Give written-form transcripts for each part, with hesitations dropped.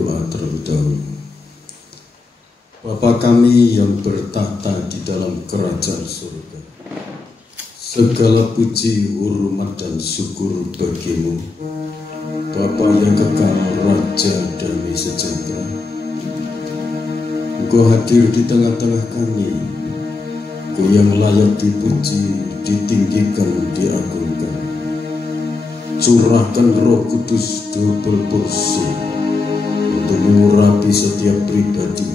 berdoa terlebih dahulu. Bapa kami yang bertahta di dalam kerajaan surga, segala puji, hormat dan syukur bagimu, Bapa yang kekal, Raja damai sejahtera. Engkau hadir di tengah-tengah kami, Engkau yang layak dipuji, ditinggikan, diagungkan. Curahkan Roh Kudus double porsi untuk mengurapi setiap pribadi,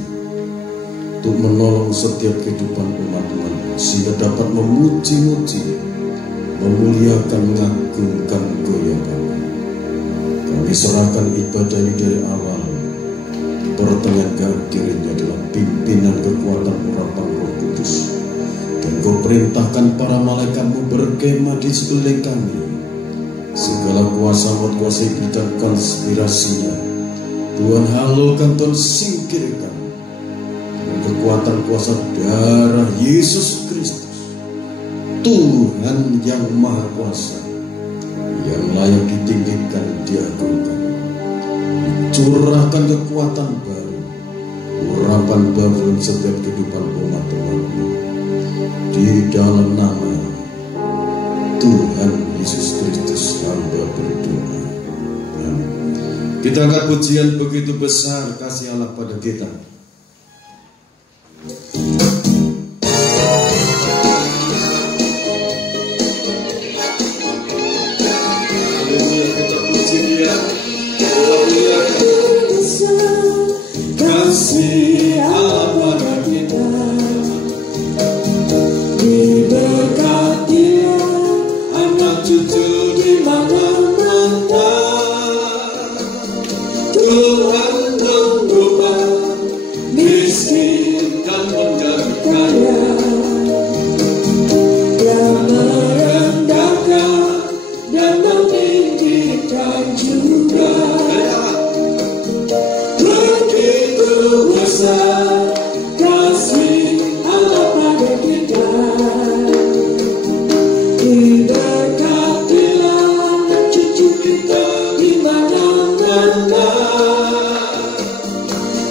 untuk menolong setiap kehidupan umat-Mu, sehingga dapat memuji-muji, memuliakan, mengagungkan Engkau ya Bapa. Kami serahkan ibadah ini dari awal pertengahan ke akhirnya dalam pimpinan kekuatan urapan Roh Kudus, dan Kau perintahkan para malaikat-Mu berkemah di sekeliling kami. Segala kuasa maut, kuasa iblis dan konspirasinya Tuhan halukan, Tuhan singkirkan dengan kekuatan kuasa darah Yesus Kristus, Tuhan yang Maha Kuasa, yang layak ditinggikan, diagungkan. Curahkan kekuatan baru, urapan baru dalam setiap kehidupan umat-Mu, di dalam nama Tuhan Yesus Kristus hamba berdoa. Amin. Kita angkat pujian, begitu besar kasih Allah pada kita. Haleluya, kita puji Dia. Haleluya, kasih Allah pada kita. Diberkati anak cucu di mana-mana. Tuhan mengubah miskin dan menjadi kaya. Dia merendahkan dan meninggikan juga. Begitu besar kasih Allah pada kita. Diberkatilah anak cucu kita di mana-mana.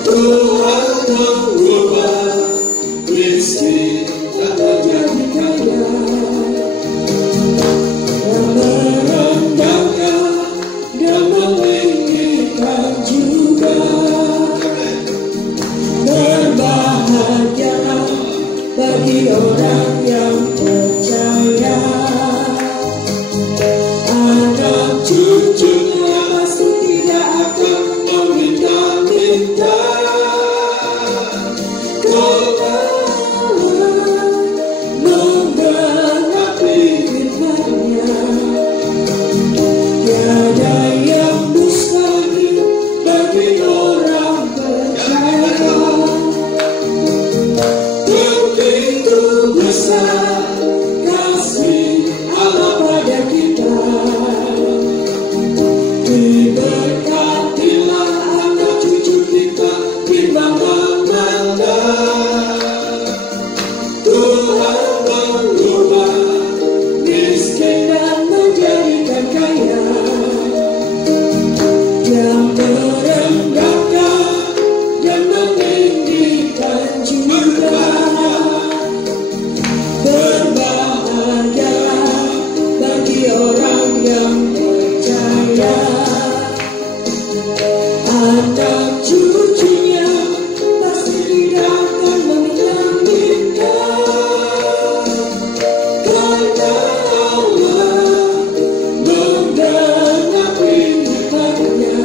Tuhan mengubah miskin dan menjadi kaya. Yang merendahkan dan meninggikan juga. Berbahagialah bagi orang yang percaya. Anak cucunya pasti tidak akan meminta-minta. Menggenapi firman-Nya. Tiada yang mustahil bagi orang percaya. Begitu besar kasih Allah pada kita. Diberkatilah anak cucu kita di mana-mana. Tuhan mengubah miskin dan menjadikan kaya. Yang merendahkan dan meninggikan juga. Berbahagialah bagi orang yang percaya. Anak cucunya pasti tidak akan meminta-minta. Karena Allah menggenapi firman-Nya.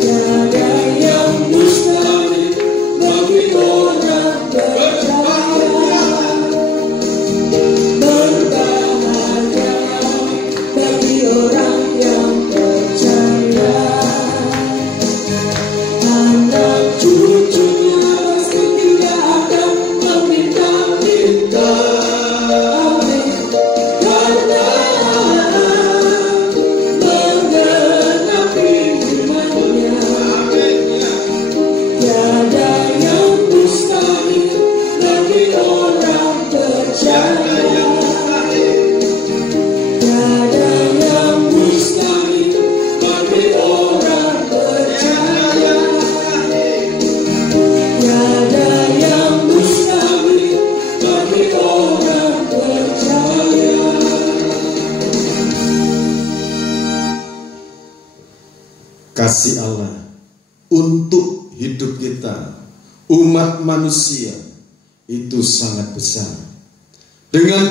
Tiada yang mustahil bagi orang percaya. Berbahagialah bagi orang yang percaya. Anak cucunya pasti tidak akan meminta-minta. Amin. Karena menggenapi firman-Nya. Tiada yang mustahil bagi orang percaya. Tiada yang mustahil bagi orang percaya. kasih Allah untuk hidup kita, umat manusia, itu sangat besar. Dengan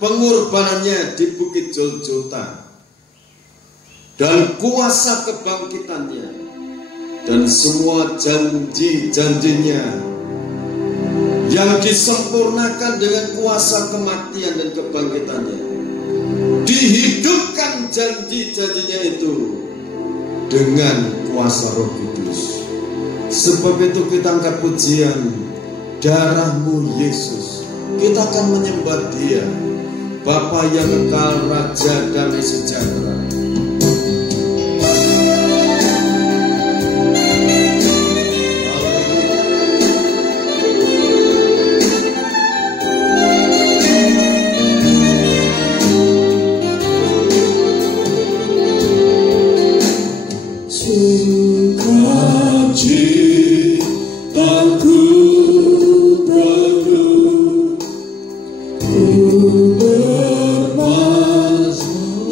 pengorbanannya di Bukit Golgota dan kuasa kebangkitannya dan semua janji-janjinya yang disempurnakan dengan kuasa kematian dan kebangkitannya, dihidupkan janji-janjinya itu dengan kuasa Roh Kudus. Sebab itu kita angkat pujian, darah-Mu Yesus. Kita akan menyembah Dia, Bapa yang kekal, Raja damai sejahtera. Bermazmur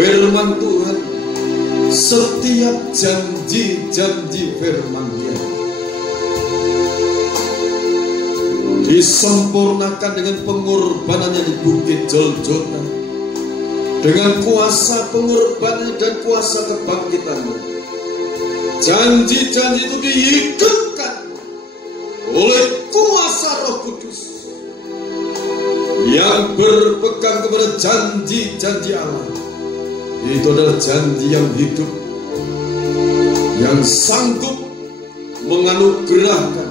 Firman Tuhan, setiap janji-janji firman-Nya disempurnakan dengan pengorbanannya di Bukit Golgota, dengan kuasa pengorbanan dan kuasa kebangkitannya. Janji-janji itu dihidupkan oleh kuasa Roh Kudus yang berpegang kepada janji-janji Allah. Itu adalah janji yang hidup, yang sanggup menganugerahkan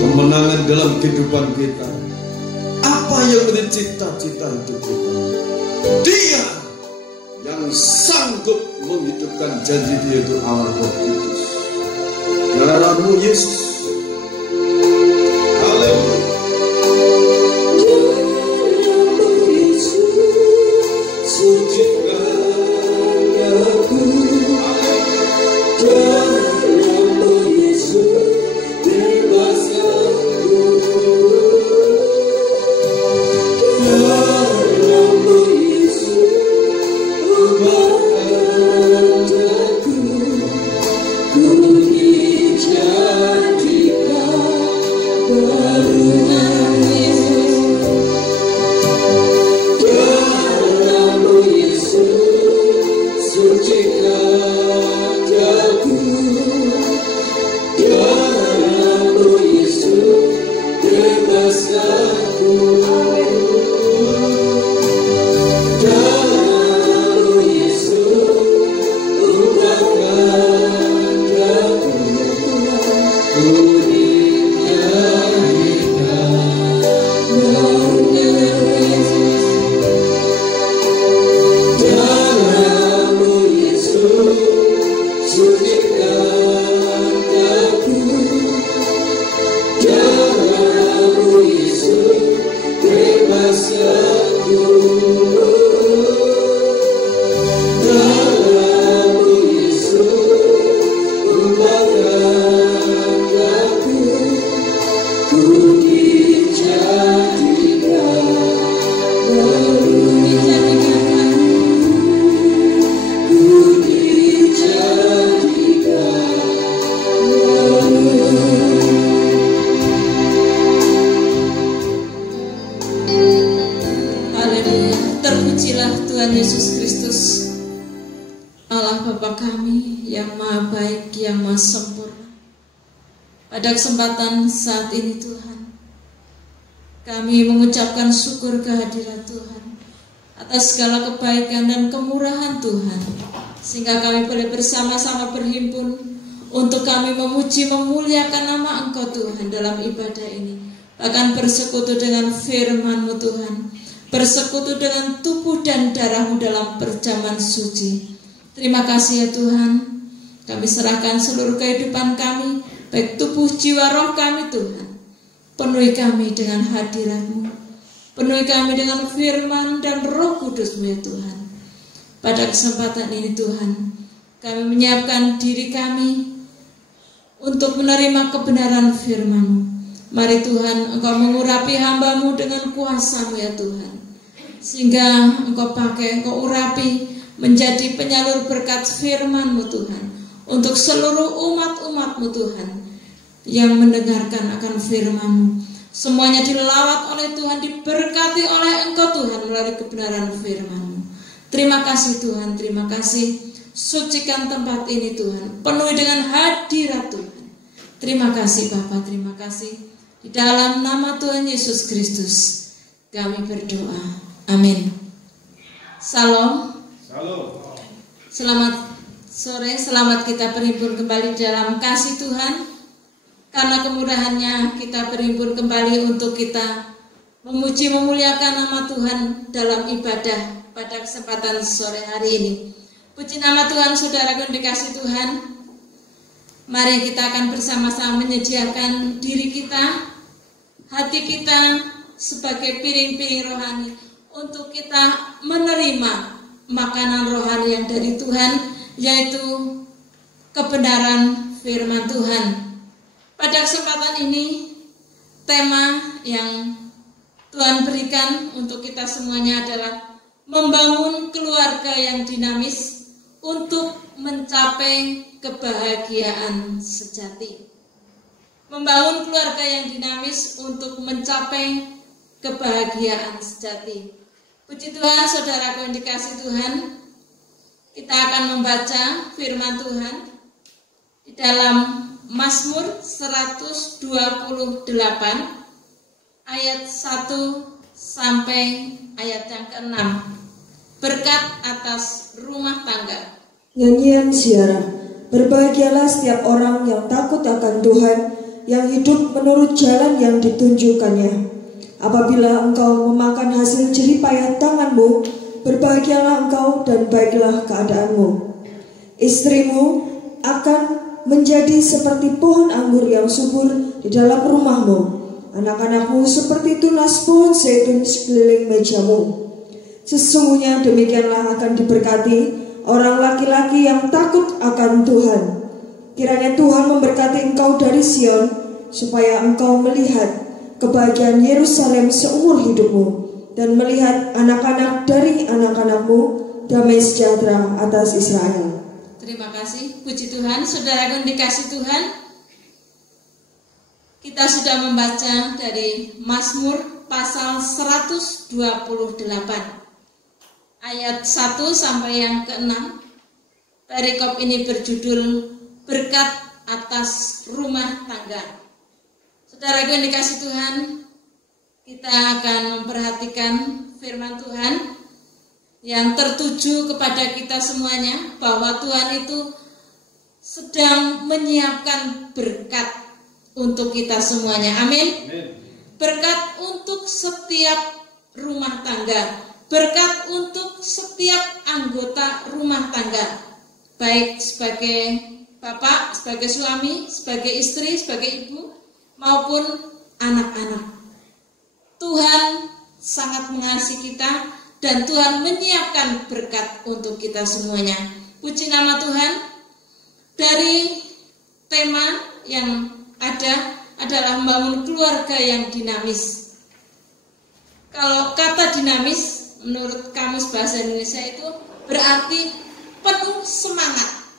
kemenangan dalam kehidupan kita. Apa yang menjadi cita-cita hidup kita? Dia yang sanggup menghidupkan janji Dia, itu Allah Roh Kudus. Darah-Mu Yesus. Haleluya. Pada kesempatan saat ini Tuhan, kami mengucapkan syukur kehadirat Tuhan atas segala kebaikan dan kemurahan Tuhan, sehingga kami boleh bersama-sama berhimpun untuk kami memuji memuliakan nama Engkau Tuhan dalam ibadah ini. Bahkan bersekutu dengan firman-Mu Tuhan, bersekutu dengan tubuh dan darah-Mu dalam perjamuan suci. Terima kasih ya Tuhan, kami serahkan seluruh kehidupan kami, baik tubuh, jiwa, roh kami Tuhan. Penuhi kami dengan hadirat-Mu, penuhi kami dengan firman dan Roh Kudus-Mu ya Tuhan. Pada kesempatan ini Tuhan, kami menyiapkan diri kami untuk menerima kebenaran firman-Mu. Mari Tuhan, Engkau mengurapi hamba-Mu dengan kuasa-Mu ya Tuhan, sehingga Engkau pakai, Engkau urapi menjadi penyalur berkat firman-Mu Tuhan, untuk seluruh umat-umat-Mu Tuhan yang mendengarkan akan firman-Mu. Semuanya dilawat oleh Tuhan, diberkati oleh Engkau Tuhan melalui kebenaran firman-Mu. Terima kasih Tuhan, terima kasih. Sucikan tempat ini Tuhan, penuhi dengan hadirat Tuhan. Terima kasih Bapa, terima kasih. Di dalam nama Tuhan Yesus Kristus kami berdoa. Amin. Salam. Selamat sore, selamat kita berhimpun kembali dalam kasih Tuhan. Karena kemurahan-Nya kita berhimpun kembali untuk kita memuji memuliakan nama Tuhan dalam ibadah pada kesempatan sore hari ini. Puji nama Tuhan, saudaraku dikasih Tuhan. Mari kita akan bersama-sama menyediakan diri kita, hati kita sebagai piring-piring rohani untuk kita menerima makanan rohani yang dari Tuhan, yaitu kebenaran firman Tuhan. Pada kesempatan ini, tema yang Tuhan berikan untuk kita semuanya adalah membangun keluarga yang dinamis untuk mencapai kebahagiaan sejati. Membangun keluarga yang dinamis untuk mencapai kebahagiaan sejati. Puji Tuhan, saudaraku yang dikasih Tuhan, kita akan membaca firman Tuhan di dalam Mazmur 128 ayat 1 sampai ayat yang ke-6. Berkat atas rumah tangga. Nyanyian ziarah. Berbahagialah setiap orang yang takut akan Tuhan, yang hidup menurut jalan yang ditunjukkannya. Apabila engkau memakan hasil jerih payah tanganmu, berbahagialah engkau dan baiklah keadaanmu. Istrimu akan menjadi seperti pohon anggur yang subur di dalam rumahmu. Anak-anakmu seperti tunas pohon zaitun sekeliling mejamu. Sesungguhnya demikianlah akan diberkati orang laki-laki yang takut akan Tuhan. Kiranya Tuhan memberkati engkau dari Sion, supaya engkau melihat kebahagiaan Yerusalem seumur hidupmu, dan melihat anak-anak dari anak-anakmu, damai sejahtera atas Israel. Terima kasih, puji Tuhan. Saudara yang dikasih Tuhan, kita sudah membaca dari Mazmur pasal 128 ayat 1 sampai yang ke-6. Perikop ini berjudul berkat atas rumah tangga. Saudara yang dikasih Tuhan, kita akan memperhatikan firman Tuhan yang tertuju kepada kita semuanya, bahwa Tuhan itu sedang menyiapkan berkat untuk kita semuanya. Amin. Berkat untuk setiap rumah tangga, berkat untuk setiap anggota rumah tangga. baik sebagai bapak, sebagai suami, sebagai istri, sebagai ibu, maupun anak-anak. Tuhan sangat mengasihi kita dan Tuhan menyiapkan berkat untuk kita semuanya. Puji nama Tuhan. Dari tema yang ada adalah membangun keluarga yang dinamis. Kalau kata dinamis menurut Kamus Bahasa Indonesia itu berarti penuh semangat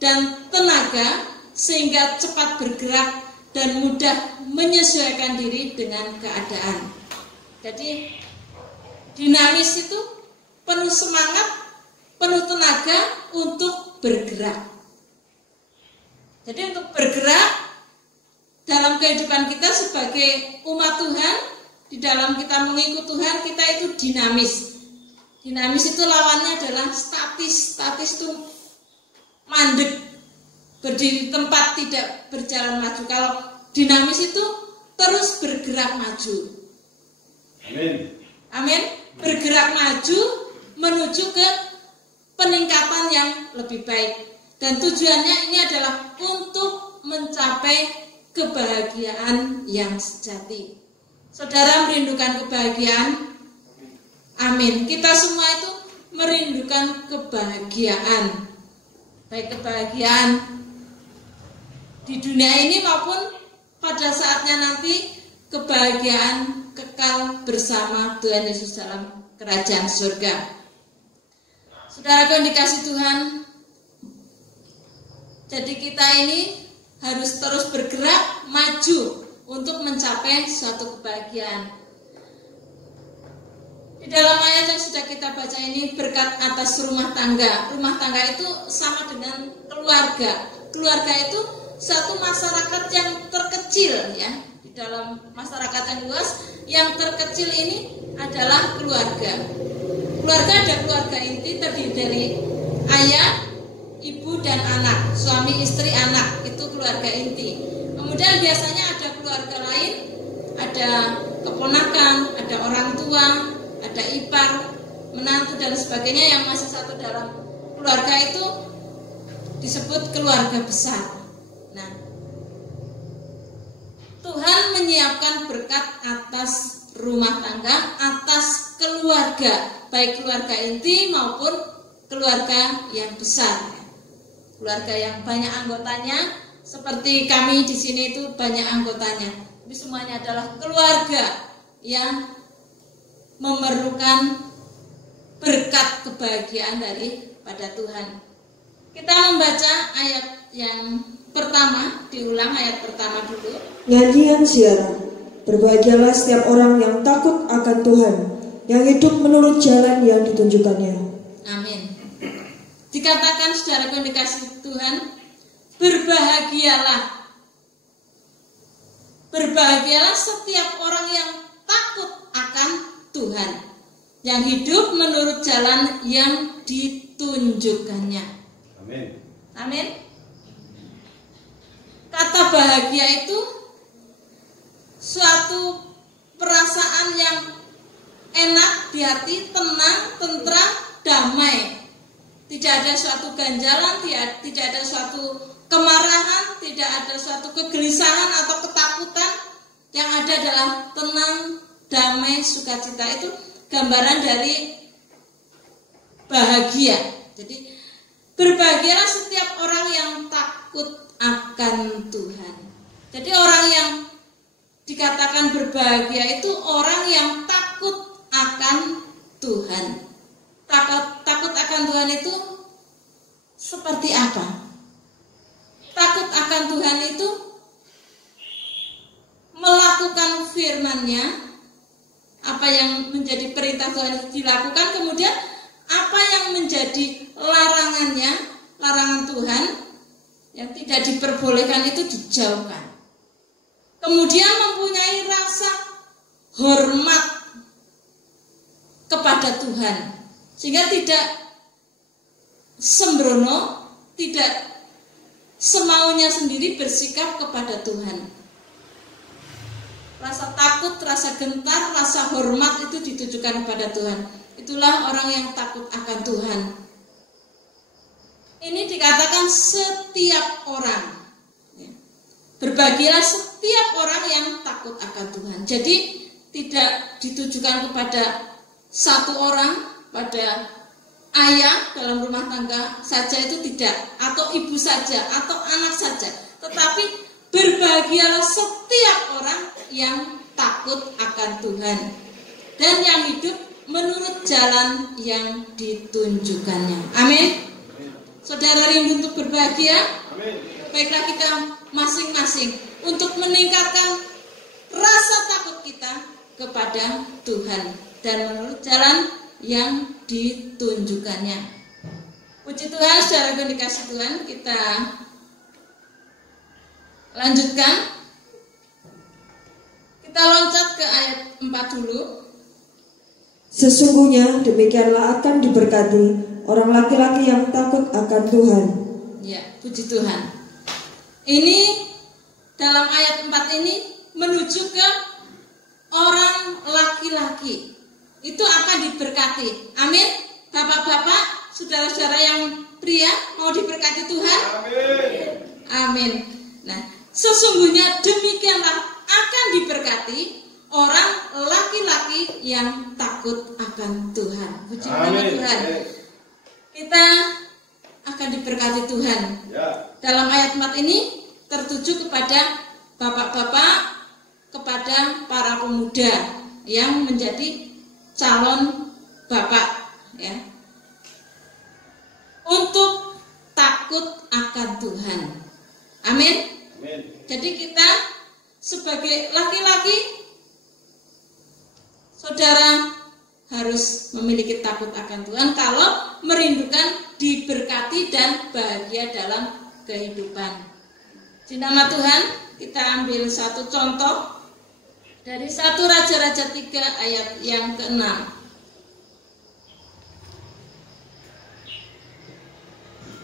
dan tenaga sehingga cepat bergerak dan mudah menyesuaikan diri dengan keadaan. Jadi dinamis itu penuh semangat, penuh tenaga untuk bergerak. Jadi untuk bergerak dalam kehidupan kita sebagai umat Tuhan, di dalam kita mengikut Tuhan, kita itu dinamis. Dinamis itu lawannya adalah statis. Statis itu mandek, berdiri di tempat, tidak berjalan maju. Kalau dinamis itu terus bergerak maju. Amin. Amin. Bergerak maju menuju ke peningkatan yang lebih baik. Dan tujuannya ini adalah untuk mencapai kebahagiaan yang sejati. Saudara merindukan kebahagiaan? Amin. Kita semua itu merindukan kebahagiaan. Baik kebahagiaan di dunia ini maupun pada saatnya nanti kebahagiaan kekal bersama Tuhan Yesus dalam kerajaan surga. Saudara yang dikasihi Tuhan, jadi kita ini harus terus bergerak maju untuk mencapai suatu kebahagiaan. Di dalam ayat yang sudah kita baca ini, berkat atas rumah tangga. Rumah tangga itu sama dengan keluarga. Keluarga itu satu masyarakat yang terkecil ya. Di dalam masyarakat yang luas, yang terkecil ini adalah keluarga. Keluarga ada keluarga inti terdiri dari ayah, ibu dan anak, suami, istri, anak, itu keluarga inti. Kemudian biasanya ada keluarga lain, ada keponakan, ada orang tua, ada ipar, menantu dan sebagainya yang masih satu dalam keluarga itu disebut keluarga besar. Nah, Tuhan menyiapkan berkat atas rumah tangga, atas keluarga, baik keluarga inti maupun keluarga yang besar. Keluarga yang banyak anggotanya, seperti kami di sini itu banyak anggotanya. Tapi semuanya adalah keluarga yang memerlukan berkat kebahagiaan daripada Tuhan. Kita membaca ayat yang pertama, diulang ayat pertama dulu. Nyanyian siara. Berbahagialah setiap orang yang takut akan Tuhan, yang hidup menurut jalan yang ditunjukkannya. Amin. Dikatakan saudara yang dikasihi Tuhan, berbahagialah. Berbahagialah setiap orang yang takut akan Tuhan, yang hidup menurut jalan yang ditunjukkannya. Amin. Amin. Kata bahagia itu suatu perasaan yang enak di hati, tenang, tentram, damai. Tidak ada suatu ganjalan, tidak ada suatu kemarahan, tidak ada suatu kegelisahan atau ketakutan. Yang ada adalah tenang, damai, sukacita. Itu gambaran dari bahagia. Jadi berbahagialah setiap orang yang takut akan Tuhan. Jadi orang yang dikatakan berbahagia itu orang yang takut akan Tuhan. Takut akan Tuhan itu seperti apa? Takut akan Tuhan itu melakukan firman-Nya, apa yang menjadi perintah Tuhan itu dilakukan, kemudian apa yang menjadi larangannya, larangan Tuhan yang tidak diperbolehkan itu dijauhkan. Kemudian mempunyai rasa hormat kepada Tuhan, sehingga tidak sembrono, tidak semaunya sendiri bersikap kepada Tuhan. Rasa takut, rasa gentar, rasa hormat itu ditujukan kepada Tuhan. Itulah orang yang takut akan Tuhan. ini dikatakan setiap orang. Berbahagialah setiap orang yang takut akan Tuhan. Jadi tidak ditujukan kepada satu orang, pada ayah dalam rumah tangga saja, itu tidak, atau ibu saja, atau anak saja. Tetapi berbahagialah setiap orang yang takut akan Tuhan dan yang hidup menurut jalan yang ditunjukkannya. Amin. Saudara rindu untuk berbahagia? Baiklah kita masing-masing untuk meningkatkan rasa takut kita kepada Tuhan dan menurut jalan yang ditunjukkannya. Puji Tuhan, saudara yang dikasih Tuhan, kita lanjutkan. Kita loncat ke ayat 4 dulu. Sesungguhnya demikianlah akan diberkati orang laki-laki yang takut akan Tuhan. Ya, puji Tuhan. Ini dalam ayat 4 ini menuju ke orang laki-laki. Itu akan diberkati. Amin. Bapak-bapak, saudara-saudara yang pria, mau diberkati Tuhan? Amin. Amin. Nah, sesungguhnya demikianlah akan diberkati orang laki-laki yang takut akan Tuhan. Puji nama Tuhan. Kita akan diberkati Tuhan. Dalam ayat 4 ini tertuju kepada bapak-bapak, kepada para pemuda yang menjadi calon bapak, ya, untuk takut akan Tuhan. Amin. Jadi kita sebagai laki-laki, saudara harus memiliki takut akan Tuhan kalau merindukan diberkati dan bahagia dalam kehidupan. Di nama Tuhan, kita ambil satu contoh dari 1 Raja-Raja 3 ayat yang ke-6.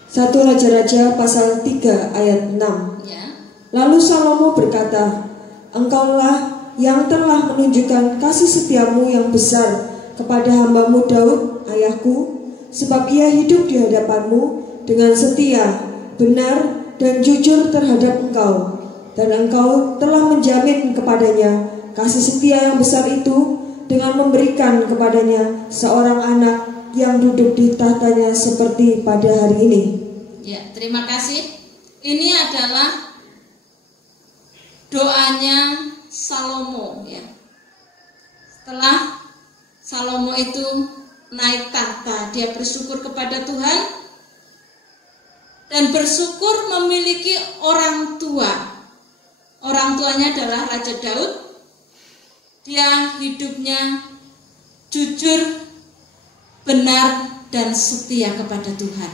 1 Raja-Raja pasal 3 ayat 6. Ya. Lalu Salomo berkata, Engkaulah yang telah menunjukkan kasih setiamu yang besar kepada hambamu Daud, ayahku, sebab ia hidup di hadapanmu dengan setia, benar, dan jujur terhadap engkau. Dan engkau telah menjamin kepadanya kasih setia yang besar itu dengan memberikan kepadanya seorang anak yang duduk di tahtanya seperti pada hari ini. Ya, terima kasih. Ini adalah doanya Salomo, ya. Setelah Salomo itu naik tahta, dia bersyukur kepada Tuhan dan bersyukur memiliki orang tua. Orang tuanya adalah Raja Daud. Dia hidupnya jujur, benar, dan setia kepada Tuhan.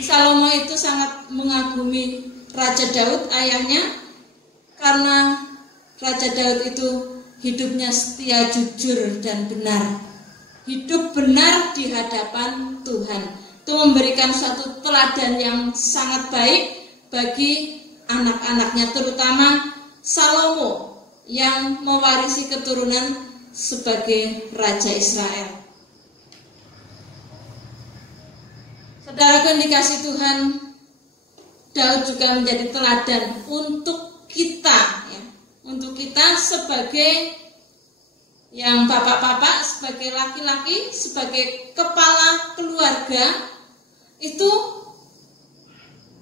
Salomo itu sangat mengagumi Raja Daud, ayahnya, karena Raja Daud itu hidupnya setia, jujur, dan benar. Hidup benar di hadapan Tuhan. Itu memberikan suatu teladan yang sangat baik bagi anak-anaknya, terutama Salomo yang mewarisi keturunan sebagai Raja Israel. Saudaraku yang dikasih Tuhan, Daud juga menjadi teladan untuk kita, ya, untuk kita sebagai yang bapak-bapak, sebagai laki-laki, sebagai kepala keluarga, itu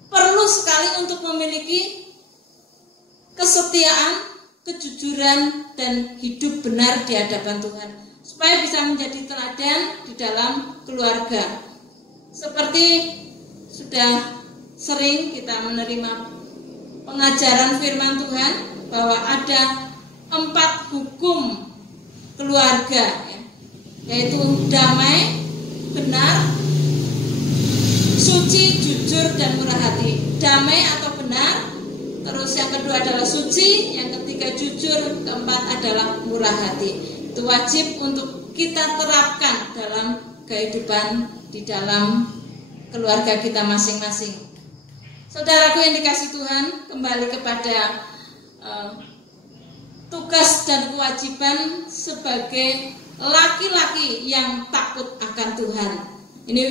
perlu sekali untuk memiliki kesetiaan, kejujuran, dan hidup benar di hadapan Tuhan, supaya bisa menjadi teladan di dalam keluarga. Seperti sudah sering kita menerima pengajaran firman Tuhan bahwa ada 4 hukum keluarga, ya, yaitu damai, benar, suci, jujur, dan murah hati. Damai atau benar, terus yang kedua adalah suci, yang ketiga jujur, keempat adalah murah hati. Itu wajib untuk kita terapkan dalam kehidupan di dalam keluarga kita masing-masing. Saudaraku yang dikasih Tuhan, kembali kepada tugas dan kewajiban sebagai laki-laki yang takut akan Tuhan. Ini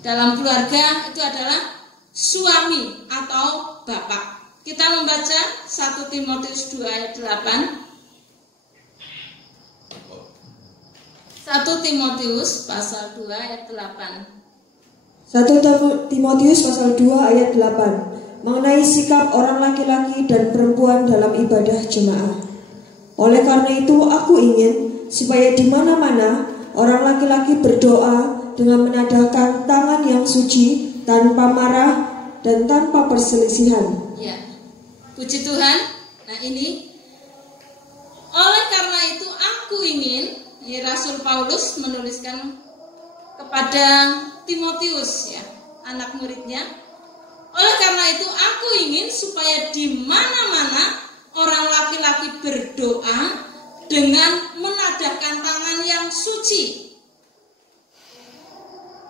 dalam keluarga itu adalah suami atau bapak. Kita membaca 1 Timotius 2 ayat 8. 1 Timotius pasal 2 ayat 8. 1 Timotius pasal 2 ayat 8 mengenai sikap orang laki-laki dan perempuan dalam ibadah jemaah. Oleh karena itu aku ingin supaya di mana-mana orang laki-laki berdoa dengan menadahkan tangan yang suci, tanpa marah dan tanpa perselisihan. Ya, puji Tuhan. Nah ini, oleh karena itu aku ingin, ini Rasul Paulus menuliskan kepada Timotius, ya, anak muridnya. Oleh karena itu aku ingin supaya di mana-mana orang laki-laki berdoa dengan menadahkan tangan yang suci.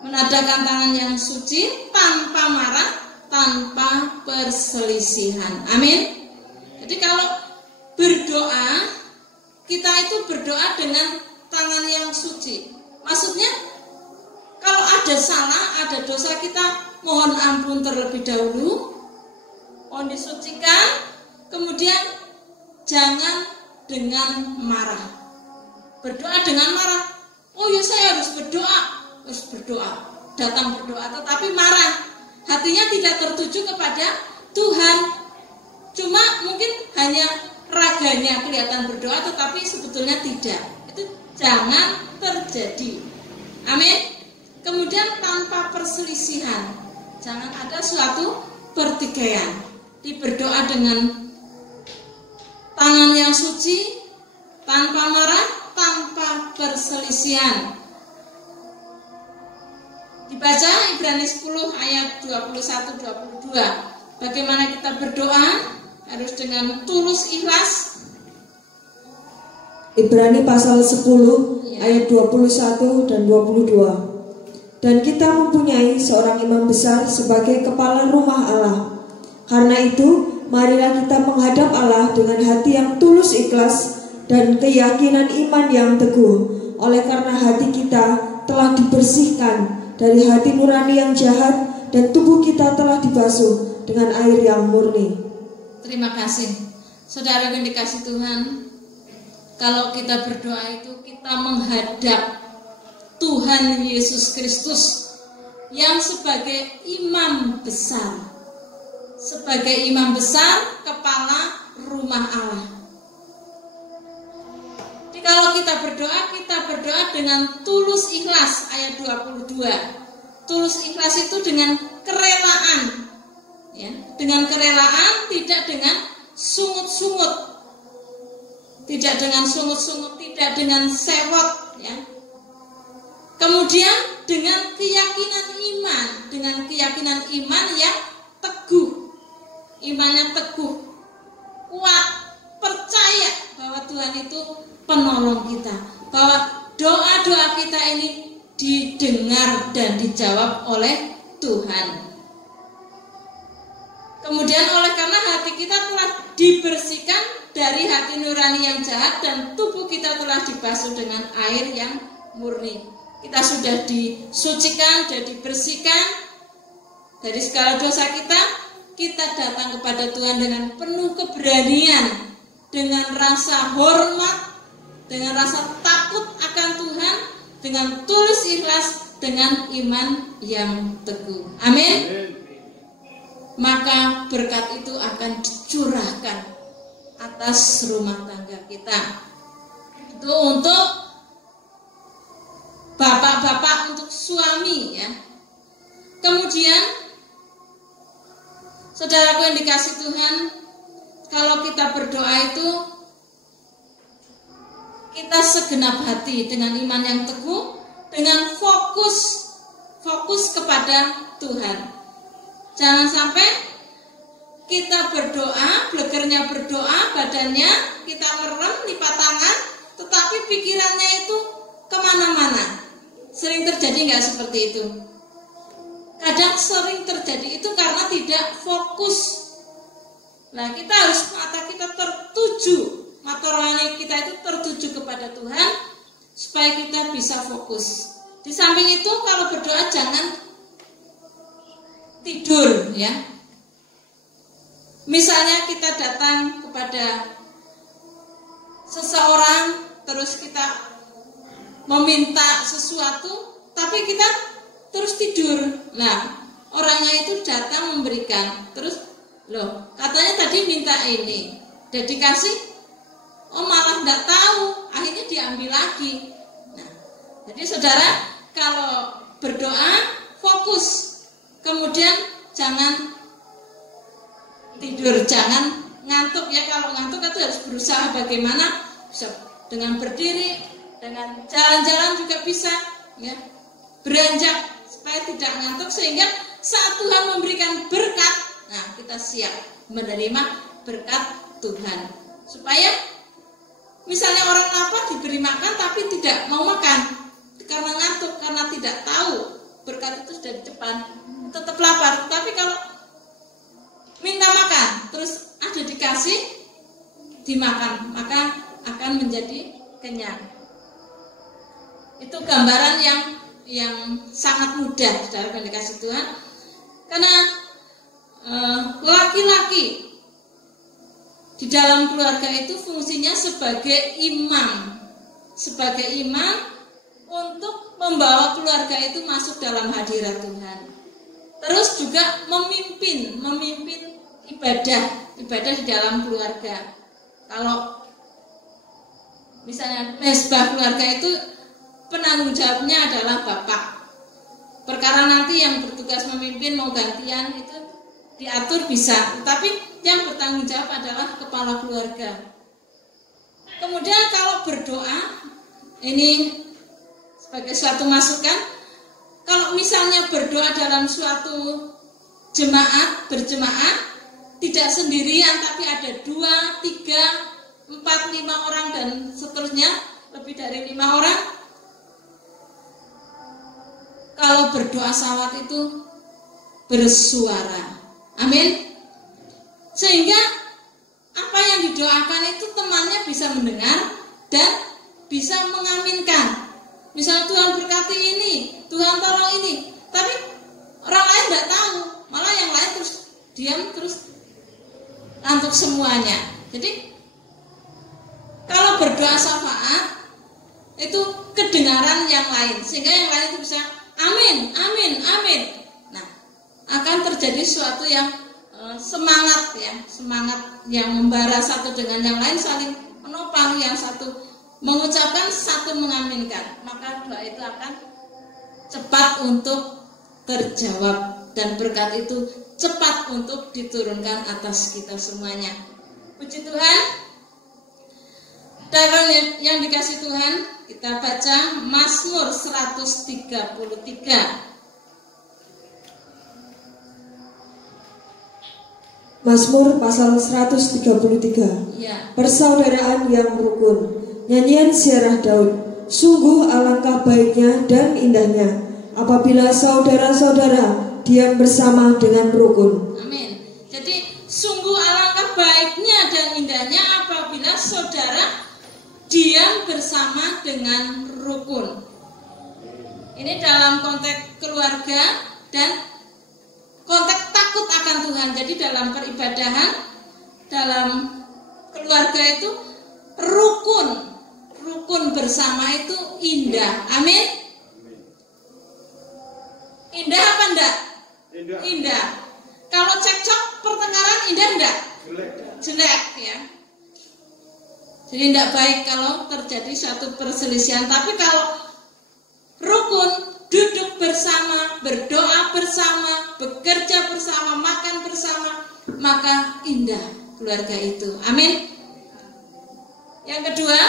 Menadahkan tangan yang suci tanpa marah, tanpa perselisihan. Amin. Jadi kalau berdoa, kita itu berdoa dengan tangan yang suci. Maksudnya kalau ada salah, ada dosa, kita mohon ampun terlebih dahulu, mohon disucikan, kemudian jangan dengan marah. Berdoa dengan marah. Oh ya, saya harus berdoa, datang berdoa, tetapi marah. Hatinya tidak tertuju kepada Tuhan. Cuma mungkin hanya raganya kelihatan berdoa, tetapi sebetulnya tidak. Itu jangan terjadi. Amin. Kemudian tanpa perselisihan, jangan ada suatu pertikaian. Berdoa dengan tangan yang suci, tanpa marah, tanpa perselisihan. Dibaca Ibrani 10 ayat 21-22. Bagaimana kita berdoa? Harus dengan tulus ikhlas. Ibrani pasal 10 ayat 21 dan 22. Dan kita mempunyai seorang imam besar sebagai kepala rumah Allah. Karena itu, marilah kita menghadap Allah dengan hati yang tulus ikhlas dan keyakinan iman yang teguh. Oleh karena hati kita telah dibersihkan dari hati nurani yang jahat dan tubuh kita telah dibasuh dengan air yang murni. Terima kasih. Saudara yang dikasih Tuhan, kalau kita berdoa itu kita menghadap Tuhan Yesus Kristus yang sebagai imam besar, sebagai imam besar kepala rumah Allah. Jadi kalau kita berdoa dengan tulus ikhlas, ayat 22. Tulus ikhlas itu dengan kerelaan, ya, dengan kerelaan, tidak dengan sungut-sungut, tidak dengan sungut-sungut, tidak dengan sewot, ya. Kemudian dengan keyakinan iman yang teguh, imannya teguh, kuat, percaya bahwa Tuhan itu penolong kita, bahwa doa-doa kita ini didengar dan dijawab oleh Tuhan. Kemudian oleh karena hati kita telah dibersihkan dari hati nurani yang jahat dan tubuh kita telah dibasuh dengan air yang murni. Kita sudah disucikan, sudah dibersihkan dari segala dosa kita. Kita datang kepada Tuhan dengan penuh keberanian, dengan rasa hormat, dengan rasa takut akan Tuhan, dengan tulus ikhlas, dengan iman yang teguh. Amin. Maka berkat itu akan dicurahkan atas rumah tangga kita. Itu untuk bapak-bapak, untuk suami, ya. Kemudian saudaraku yang dikasih Tuhan, kalau kita berdoa itu kita segenap hati dengan iman yang teguh, dengan fokus kepada Tuhan. Jangan sampai kita berdoa, blegernya berdoa, badannya kita merem, lipat tangan, tetapi pikirannya itu kemana-mana. Sering terjadi nggak seperti itu? Kadang sering terjadi itu karena tidak fokus. Nah, kita harus mata kita tertuju, mata rohani kita itu tertuju kepada Tuhan supaya kita bisa fokus. Di samping itu kalau berdoa jangan tidur ya. Misalnya kita datang kepada seseorang terus kita meminta sesuatu tapi kita terus tidur. Nah, orangnya itu datang memberikan, terus loh katanya tadi minta ini, udah dikasih, oh malah nggak tahu, akhirnya diambil lagi. Nah, jadi saudara kalau berdoa fokus, kemudian jangan tidur, jangan ngantuk ya. Kalau ngantuk itu harus berusaha bagaimana bisa dengan berdiri, dengan jalan-jalan juga bisa ya, beranjak supaya tidak ngantuk, sehingga saat Tuhan memberikan berkat, nah kita siap menerima berkat Tuhan. Supaya misalnya orang lapar diberi makan tapi tidak mau makan karena ngantuk, karena tidak tahu berkat itu sudah di depan, tetap lapar. Tapi kalau minta makan terus ada dikasih, dimakan, maka akan menjadi kenyang. Itu gambaran yang sangat mudah saudara yang dikasih Tuhan. Karena laki-laki di dalam keluarga itu fungsinya sebagai imam untuk membawa keluarga itu masuk dalam hadirat Tuhan. Terus juga memimpin ibadah di dalam keluarga. Kalau misalnya mesbah keluarga itu penanggung jawabnya adalah bapak. Perkara nanti yang bertugas memimpin mau gantian itu diatur bisa, tetapi yang bertanggung jawab adalah kepala keluarga. Kemudian kalau berdoa, ini sebagai suatu masukan, kalau misalnya berdoa dalam suatu berjemaat, tidak sendirian tapi ada 2, 3, 4, 5 orang dan seterusnya, lebih dari 5 orang. Kalau berdoa salawat itu bersuara, amin. Sehingga apa yang didoakan itu temannya bisa mendengar dan bisa mengaminkan. Misalnya Tuhan berkati ini, Tuhan tolong ini, tapi orang lain tidak tahu, malah yang lain terus diam, terus ngantuk semuanya. Jadi kalau berdoa syafaat itu kedengaran yang lain, sehingga yang lain itu bisa amin, amin, amin. Nah, akan terjadi suatu yang semangat ya, semangat yang membara satu dengan yang lain, saling menopang, yang satu mengucapkan, satu mengaminkan, maka doa itu akan cepat untuk terjawab dan berkat itu cepat untuk diturunkan atas kita semuanya. Puji Tuhan. Dalam yang dikasih Tuhan, kita baca Mazmur 133. Mazmur pasal 133. Ya. Persaudaraan yang rukun. Nyanyian ziarah Daud. Sungguh alangkah baiknya dan indahnya apabila saudara-saudara diam bersama dengan rukun. Amin. Jadi sungguh alangkah baiknya dan indahnya apabila saudara diam bersama dengan rukun. Ini dalam konteks keluarga dan konteks takut akan Tuhan. Jadi dalam peribadahan, dalam keluarga itu rukun bersama itu indah. Amin. Indah apa enggak? Indah. Kalau cekcok pertengkaran indah enggak? Jelek ya. Jadi tidak baik kalau terjadi suatu perselisihan. Tapi kalau rukun, duduk bersama, berdoa bersama, bekerja bersama, makan bersama, maka indah keluarga itu. Amin. Yang kedua,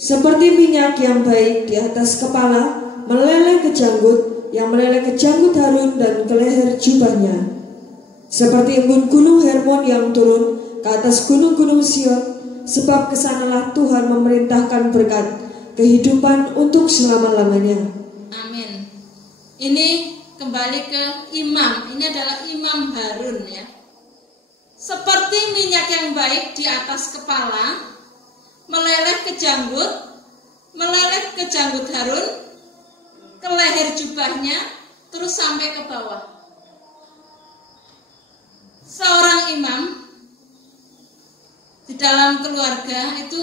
seperti minyak yang baik di atas kepala meleleh ke janggut, yang meleleh ke janggut Harun dan ke leher jubahnya. Seperti embun gunung Hermon yang turun ke atas gunung-gunung Sion, sebab kesanalah Tuhan memerintahkan berkat kehidupan untuk selama-lamanya. Amin. Ini kembali ke imam. Ini adalah Imam Harun ya. Seperti minyak yang baik di atas kepala meleleh ke janggut Harun, ke leher jubahnya, terus sampai ke bawah. dalam keluarga itu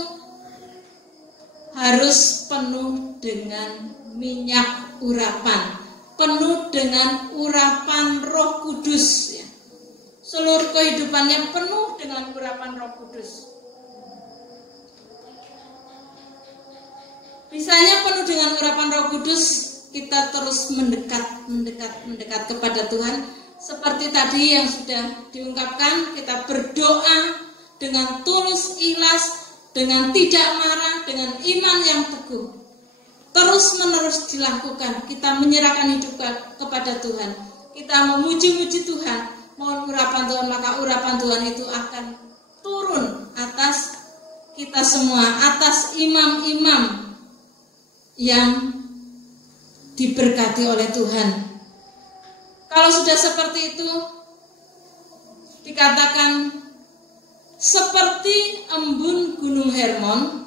harus penuh dengan minyak urapan, penuh dengan urapan Roh Kudus ya. Seluruh kehidupannya penuh dengan urapan Roh Kudus. Misalnya penuh dengan urapan Roh Kudus, kita terus mendekat kepada Tuhan. Seperti tadi yang sudah diungkapkan, kita berdoa dengan tulus ikhlas, dengan tidak marah, dengan iman yang teguh. Terus menerus dilakukan, kita menyerahkan hidup kepada Tuhan. Kita memuji-muji Tuhan, mohon urapan Tuhan, maka urapan Tuhan itu akan turun atas kita semua, atas imam-imam yang diberkati oleh Tuhan. Kalau sudah seperti itu, dikatakan seperti embun gunung Hermon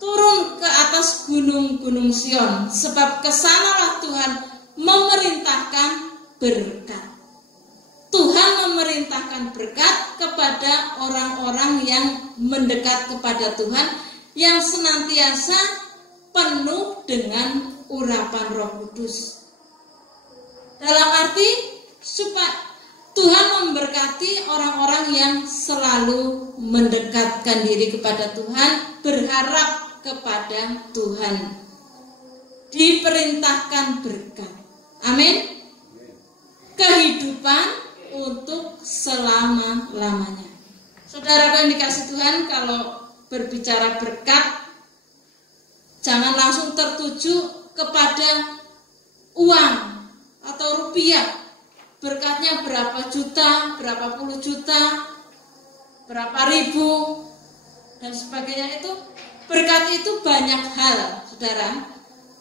turun ke atas gunung-gunung Sion, sebab kesanalah Tuhan memerintahkan berkat. Tuhan memerintahkan berkat kepada orang-orang yang mendekat kepada Tuhan, yang senantiasa penuh dengan urapan Roh Kudus. Dalam arti supaya Tuhan memberkati orang-orang yang selalu mendekatkan diri kepada Tuhan, berharap kepada Tuhan, diperintahkan berkat. Amin. Kehidupan untuk selama-lamanya. Saudara yang dikasih Tuhan, kalau berbicara berkat, jangan langsung tertuju kepada uang atau rupiah. Berkatnya berapa juta, berapa puluh juta, berapa ribu, dan sebagainya. Itu berkat itu banyak hal, saudara.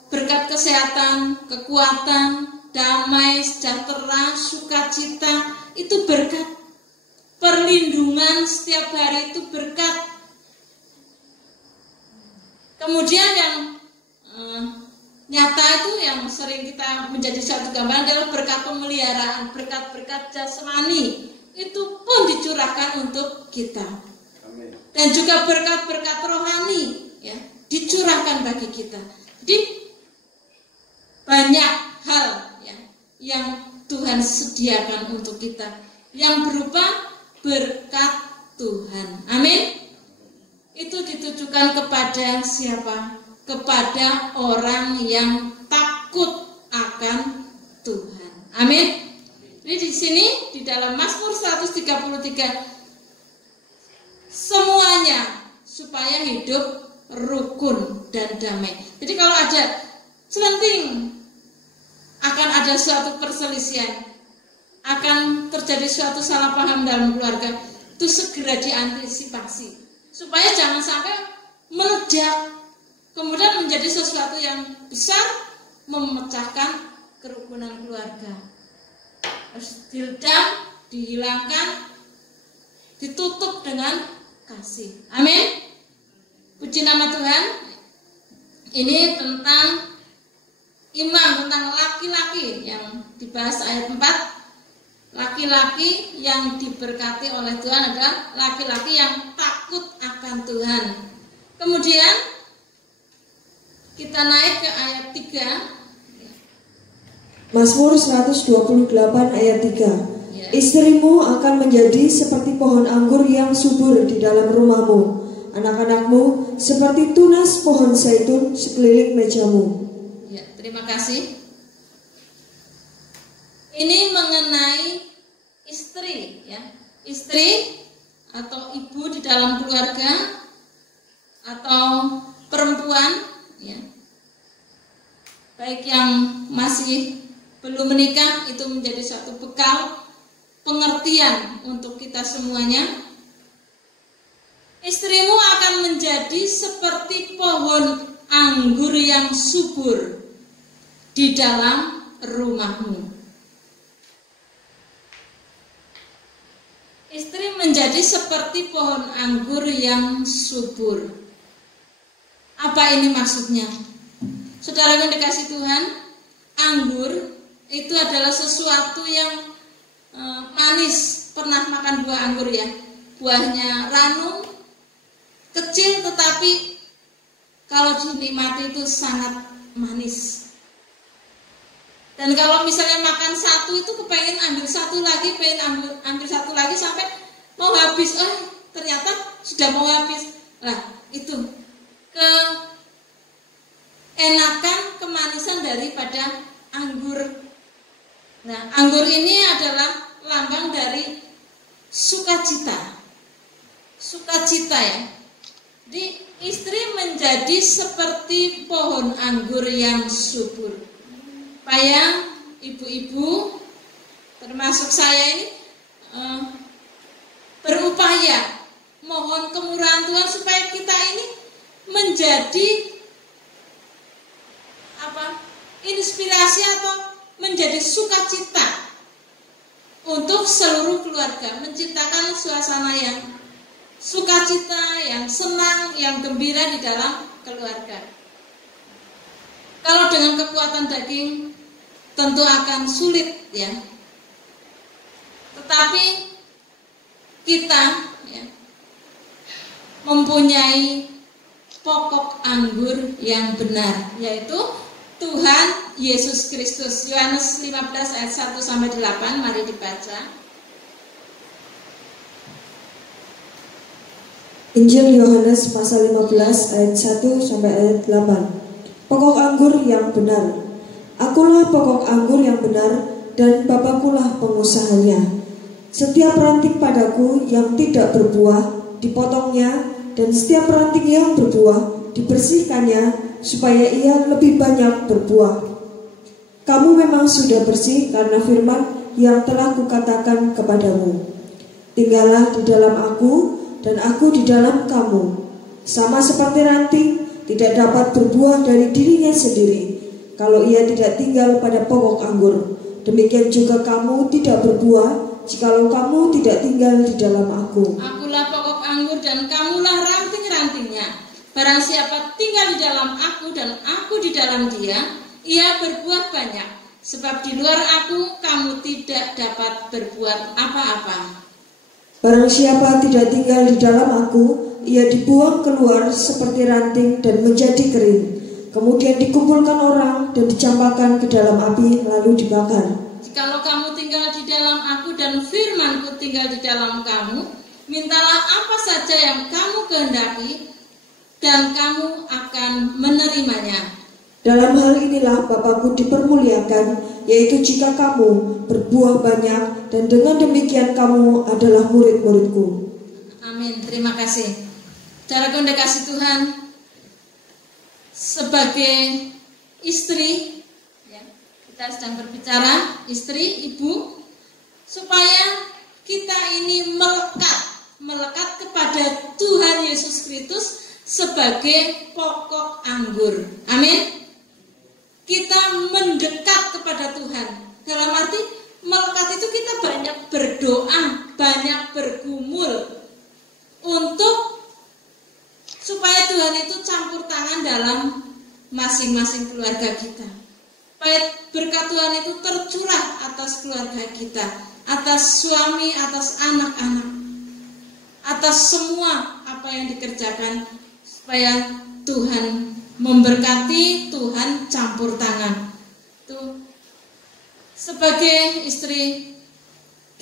Berkat kesehatan, kekuatan, damai, sejahtera, sukacita, itu berkat. Perlindungan setiap hari itu berkat. Kemudian yang nyata itu yang sering kita menjadi satu gambaran adalah berkat pemeliharaan, berkat-berkat jasmani itu pun dicurahkan untuk kita. Amin. Dan juga berkat-berkat rohani ya, dicurahkan bagi kita. Jadi banyak hal ya, yang Tuhan sediakan untuk kita yang berupa berkat Tuhan. Amin. Itu ditujukan kepada siapa? Kepada orang yang takut akan Tuhan. Amin. Jadi di sini di dalam Mazmur 133 semuanya supaya hidup rukun dan damai. Jadi kalau ada selenting akan ada suatu perselisihan, akan terjadi suatu salah paham dalam keluarga, itu segera diantisipasi supaya jangan sampai meledak, kemudian menjadi sesuatu yang besar, memecahkan kerukunan keluarga. Harus diredam, dihilangkan, ditutup dengan kasih. Amin. Puji nama Tuhan. Ini tentang imam, tentang laki-laki yang dibahas ayat 4. Laki-laki yang diberkati oleh Tuhan adalah laki-laki yang takut akan Tuhan. Kemudian kita naik ke ayat 3. Mazmur 128 ayat 3. Ya. Istrimu akan menjadi seperti pohon anggur yang subur di dalam rumahmu. Anak-anakmu seperti tunas pohon zaitun sekeliling mejamu. Ya, terima kasih. Ini mengenai istri ya. Istri atau ibu di dalam keluarga atau perempuan ya. Baik yang masih belum menikah, itu menjadi suatu bekal pengertian untuk kita semuanya. Istrimu akan menjadi seperti pohon anggur yang subur di dalam rumahmu. Istri menjadi seperti pohon anggur yang subur. Apa ini maksudnya? Saudara yang dikasih Tuhan, anggur itu adalah sesuatu yang manis. Pernah makan buah anggur ya? buahnya ranum, kecil tetapi kalau dinikmati itu sangat manis. Dan kalau misalnya makan satu itu kepengen ambil satu lagi, pengen ambil satu lagi sampai mau habis. Ternyata sudah mau habis. Nah, itu keenakan, kemanisan daripada anggur. Nah, anggur ini adalah lambang dari sukacita. Sukacita ya. Di istri menjadi seperti pohon anggur yang subur. Supaya ibu-ibu termasuk saya ini berupaya mohon kemurahan Tuhan supaya kita ini menjadi inspirasi atau menjadi sukacita untuk seluruh keluarga, menciptakan suasana yang sukacita, yang senang, yang gembira di dalam keluarga. Kalau dengan kekuatan daging tentu akan sulit ya. Tetapi kita ya, mempunyai pokok anggur yang benar, yaitu Tuhan Yesus Kristus. Yohanes 15 ayat 1 sampai 8, mari dibaca. Injil Yohanes pasal 15 ayat 1 sampai ayat 8. Pokok anggur yang benar. Akulah pokok anggur yang benar dan Bapakulah pengusahanya. Setiap ranting padaku yang tidak berbuah dipotongnya, dan setiap ranting yang berbuah dibersihkannya supaya ia lebih banyak berbuah. Kamu memang sudah bersih karena firman yang telah kukatakan kepadamu. Tinggallah di dalam aku dan aku di dalam kamu. Sama seperti ranting tidak dapat berbuah dari dirinya sendiri kalau ia tidak tinggal pada pokok anggur, demikian juga kamu tidak berbuah jikalau kamu tidak tinggal di dalam aku. Akulah pokok anggur dan kamulah ranting-rantingnya. Barang siapa tinggal di dalam aku dan aku di dalam dia, ia berbuah banyak. Sebab di luar aku kamu tidak dapat berbuat apa-apa. Barang siapa tidak tinggal di dalam aku, ia dibuang keluar seperti ranting dan menjadi kering. Kemudian dikumpulkan orang dan dicampakkan ke dalam api lalu dibakar. Jikalau kamu tinggal di dalam aku dan firmanku tinggal di dalam kamu, mintalah apa saja yang kamu kehendaki dan kamu akan menerimanya. Dalam hal inilah Bapakku dipermuliakan, yaitu jika kamu berbuah banyak, dan dengan demikian kamu adalah murid-muridku. Amin, terima kasih. Saudara yang dikasihi Tuhan, sebagai istri ya, kita sedang berbicara istri, ibu, supaya kita ini melekat kepada Tuhan Yesus Kristus sebagai pokok anggur. Amin. Kita mendekat kepada Tuhan. Dalam arti melekat itu kita banyak berdoa, banyak bergumul untuk supaya Tuhan itu campur tangan dalam masing-masing keluarga kita. Supaya berkat Tuhan itu tercurah atas keluarga kita, atas suami, atas anak-anak, atas semua apa yang dikerjakan, supaya Tuhan memberkati, Tuhan campur tangan. Tuh, sebagai istri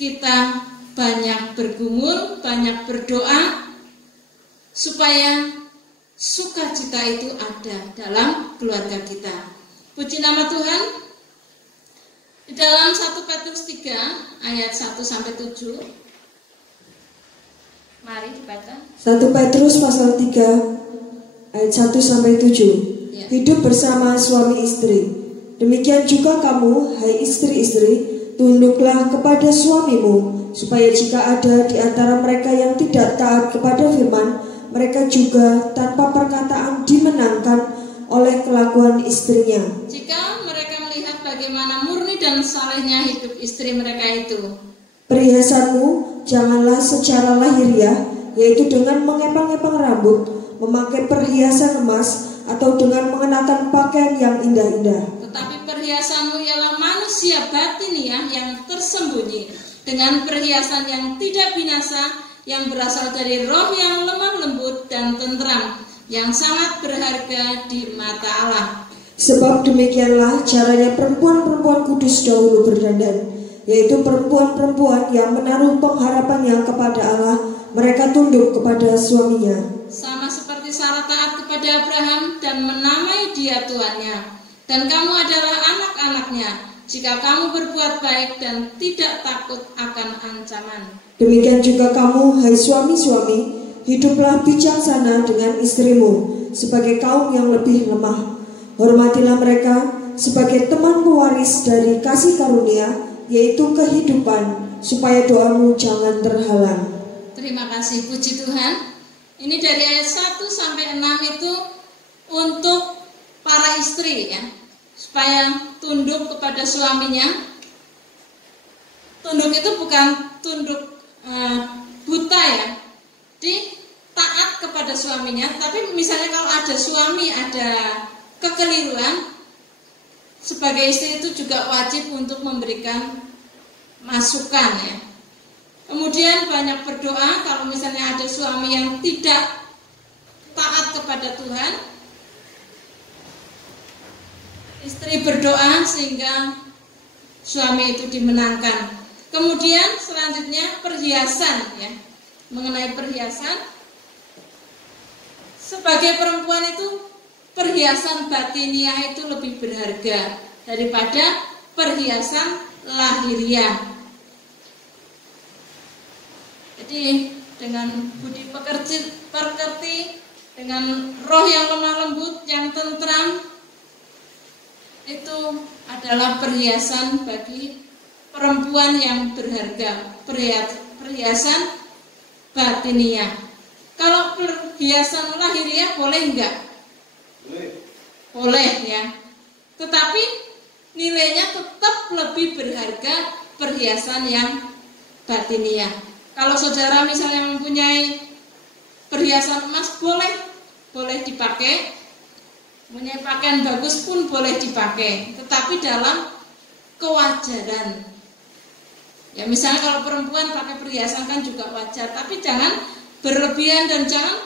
kita banyak bergumul, banyak berdoa supaya sukacita itu ada dalam keluarga kita. Puji nama Tuhan. Di dalam 1 Petrus 3 ayat 1 sampai 7. Mari dibaca. 1 Petrus pasal 3 ayat 1 sampai 7. Ya. Hidup bersama suami istri. Demikian juga kamu, hai istri-istri, tunduklah kepada suamimu, supaya jika ada di antara mereka yang tidak taat kepada firman, mereka juga tanpa perkataan dimenangkan oleh kelakuan istrinya. Jika mereka melihat bagaimana murni dan salehnya hidup istri mereka itu. Perhiasanmu janganlah secara lahiriah, yaitu dengan mengepang-epang rambut, memakai perhiasan emas, atau dengan mengenakan pakaian yang indah-indah. Tetapi perhiasanmu ialah manusia batiniah yang tersembunyi, dengan perhiasan yang tidak binasa, yang berasal dari roh yang lemah lembut dan tentram, yang sangat berharga di mata Allah. Sebab demikianlah caranya perempuan-perempuan kudus dahulu berdandan, yaitu perempuan-perempuan yang menaruh pengharapannya kepada Allah, mereka tunduk kepada suaminya. Sama seperti Sarah taat kepada Abraham dan menamai dia tuannya. Dan kamu adalah anak-anaknya, jika kamu berbuat baik dan tidak takut akan ancaman. Demikian juga kamu, hai suami-suami, hiduplah bijaksana dengan istrimu, sebagai kaum yang lebih lemah. Hormatilah mereka sebagai teman pewaris dari kasih karunia, yaitu kehidupan, supaya doamu jangan terhalang. Terima kasih, puji Tuhan. Ini dari ayat 1 sampai 6 itu untuk para istri ya, supaya tunduk kepada suaminya. Tunduk itu bukan tunduk buta ya, taat kepada suaminya. Tapi misalnya kalau ada suami ada kekeliruan, sebagai istri itu juga wajib untuk memberikan masukan ya. Kemudian banyak berdoa. Kalau misalnya ada suami yang tidak taat kepada Tuhan, istri berdoa sehingga suami itu dimenangkan. Kemudian selanjutnya perhiasan ya. Mengenai perhiasan, sebagai perempuan itu perhiasan batiniah itu lebih berharga daripada perhiasan lahiriah. Jadi dengan budi pekerti, dengan roh yang lemah lembut, yang tentram, itu adalah perhiasan bagi perempuan yang berharga, perhiasan batiniah. Kalau perhiasan lahiriah boleh enggak? Boleh ya. Tetapi nilainya tetap lebih berharga perhiasan yang batiniah. Kalau saudara misalnya mempunyai perhiasan emas, boleh dipakai. Punya pakaian bagus pun boleh dipakai, tetapi dalam kewajaran. Ya misalnya kalau perempuan pakai perhiasan kan juga wajar, tapi jangan berlebihan dan jangan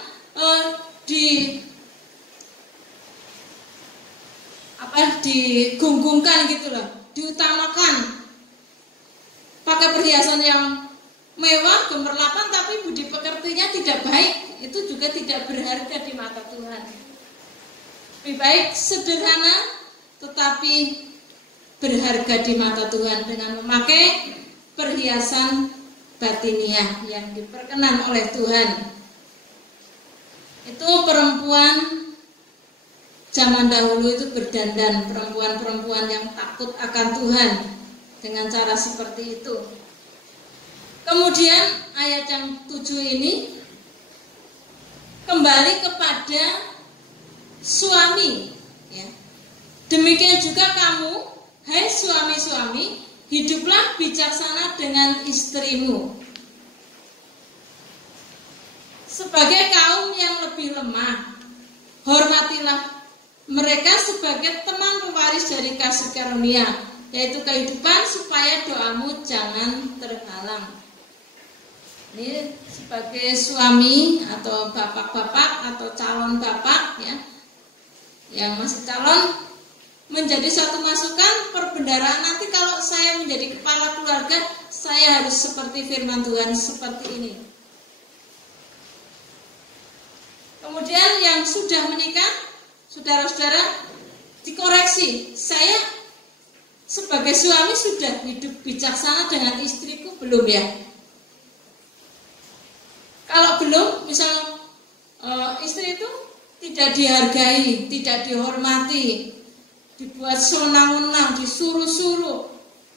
digunggungkan gitu loh, diutamakan. Pakai perhiasan yang mewah, gemerlapan, tapi budi pekertinya tidak baik, itu juga tidak berharga di mata Tuhan. Lebih baik sederhana tetapi berharga di mata Tuhan dengan memakai perhiasan batiniah yang diperkenan oleh Tuhan. Itu perempuan zaman dahulu itu berdandan, perempuan-perempuan yang takut akan Tuhan dengan cara seperti itu. Kemudian ayat yang 7 ini kembali kepada suami ya. Demikian juga kamu, hai suami-suami, hiduplah bijaksana dengan istrimu, sebagai kaum yang lebih lemah. Hormatilah mereka sebagai teman pewaris dari kasih karunia, yaitu kehidupan, supaya doamu jangan terhalang. Ini sebagai suami atau bapak-bapak atau calon bapak ya, yang masih calon, menjadi satu masukan perbendaharaan. Nanti kalau saya menjadi kepala keluarga, saya harus seperti firman Tuhan seperti ini. Kemudian yang sudah menikah, saudara-saudara, dikoreksi. Saya sebagai suami sudah hidup bijaksana dengan istriku belum ya? Kalau belum, misal istri itu tidak dihargai, tidak dihormati, dibuat senang-senang, disuruh-suruh,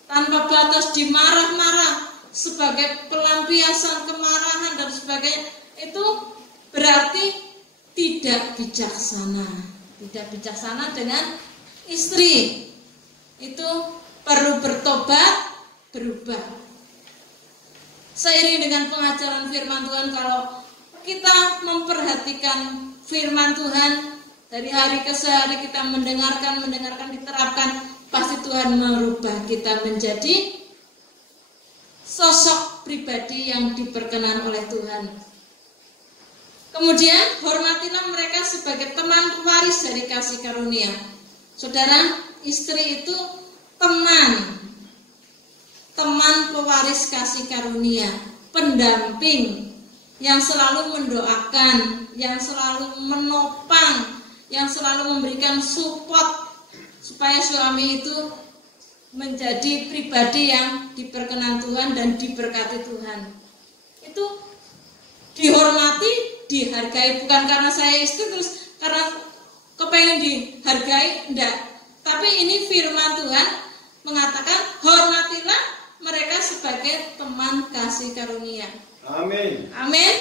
tanpa batas, dimarah-marah sebagai pelampiasan kemarahan dan sebagainya, itu berarti tidak bijaksana dengan istri. Itu perlu bertobat, berubah. Seiring dengan pengajaran firman Tuhan, kalau kita memperhatikan firman Tuhan dari hari ke hari, kita mendengarkan, diterapkan, pasti Tuhan merubah kita menjadi sosok pribadi yang diperkenan oleh Tuhan. Kemudian hormatilah mereka sebagai teman pewaris dari kasih karunia. Saudara, istri itu teman pewaris kasih karunia, pendamping yang selalu mendoakan, yang selalu menopang, yang selalu memberikan support supaya suami itu menjadi pribadi yang diperkenan Tuhan dan diberkati Tuhan. Itu dihormati, dihargai, bukan karena saya istri terus karena kepengen dihargai, enggak. Tapi ini firman Tuhan mengatakan hormatilah mereka sebagai teman kasih karunia. Amin. Amin.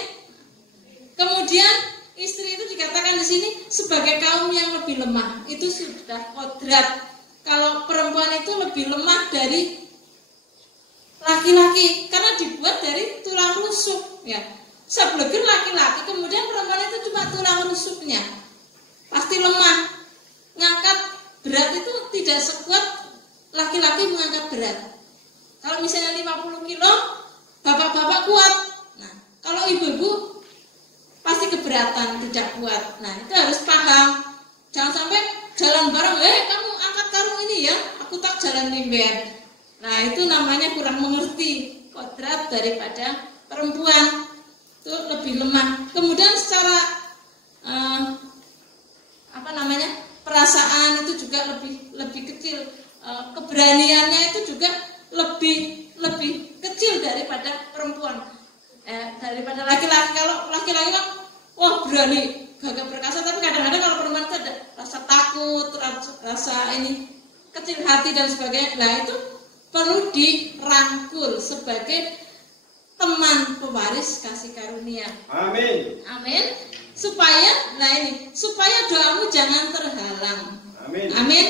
Kemudian istri itu dikatakan di sini sebagai kaum yang lebih lemah. Itu sudah kodrat. Kalau perempuan itu lebih lemah dari laki-laki karena dibuat dari tulang rusuk, ya. Sebelum laki-laki, kemudian perempuan itu cuma tulang rusuknya. Pasti lemah. Ngangkat berat itu tidak sekuat laki-laki mengangkat berat. Kalau misalnya 50 kilo, bapak-bapak kuat. Nah, kalau ibu-ibu pasti keberatan, tidak kuat. Nah, itu harus paham. Jangan sampai jalan bareng, kamu angkat karung ini ya, aku tak jalan limber. Nah, itu namanya kurang mengerti kodrat daripada perempuan. Itu lebih lemah. Kemudian secara perasaan itu juga lebih kecil. Keberaniannya itu juga lebih kecil daripada perempuan, daripada laki-laki. Kalau laki-laki kan berani, gagah perkasa, tapi kadang-kadang kalau perempuan itu ada rasa takut, rasa ini kecil hati dan sebagainya. Nah, itu perlu dirangkul sebagai teman pewaris kasih karunia. Amin. Amin. Supaya doamu jangan terhalang. Amin. Amin.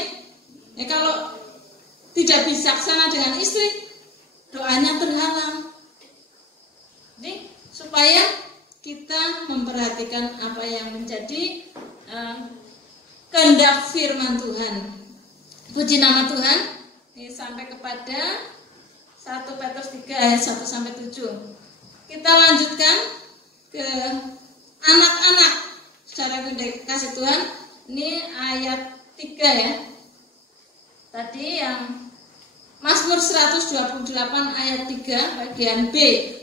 Ya, kalau tidak bijaksana dengan istri, doanya terhalang. Jadi supaya kita memperhatikan apa yang menjadi kehendak firman Tuhan. Puji nama Tuhan. Ini sampai kepada 1 Petrus 3 ayat 1-7. Kita lanjutkan ke anak-anak secara kasih Tuhan. Ini ayat 3 ya. Tadi yang Mazmur 128 ayat 3 bagian B.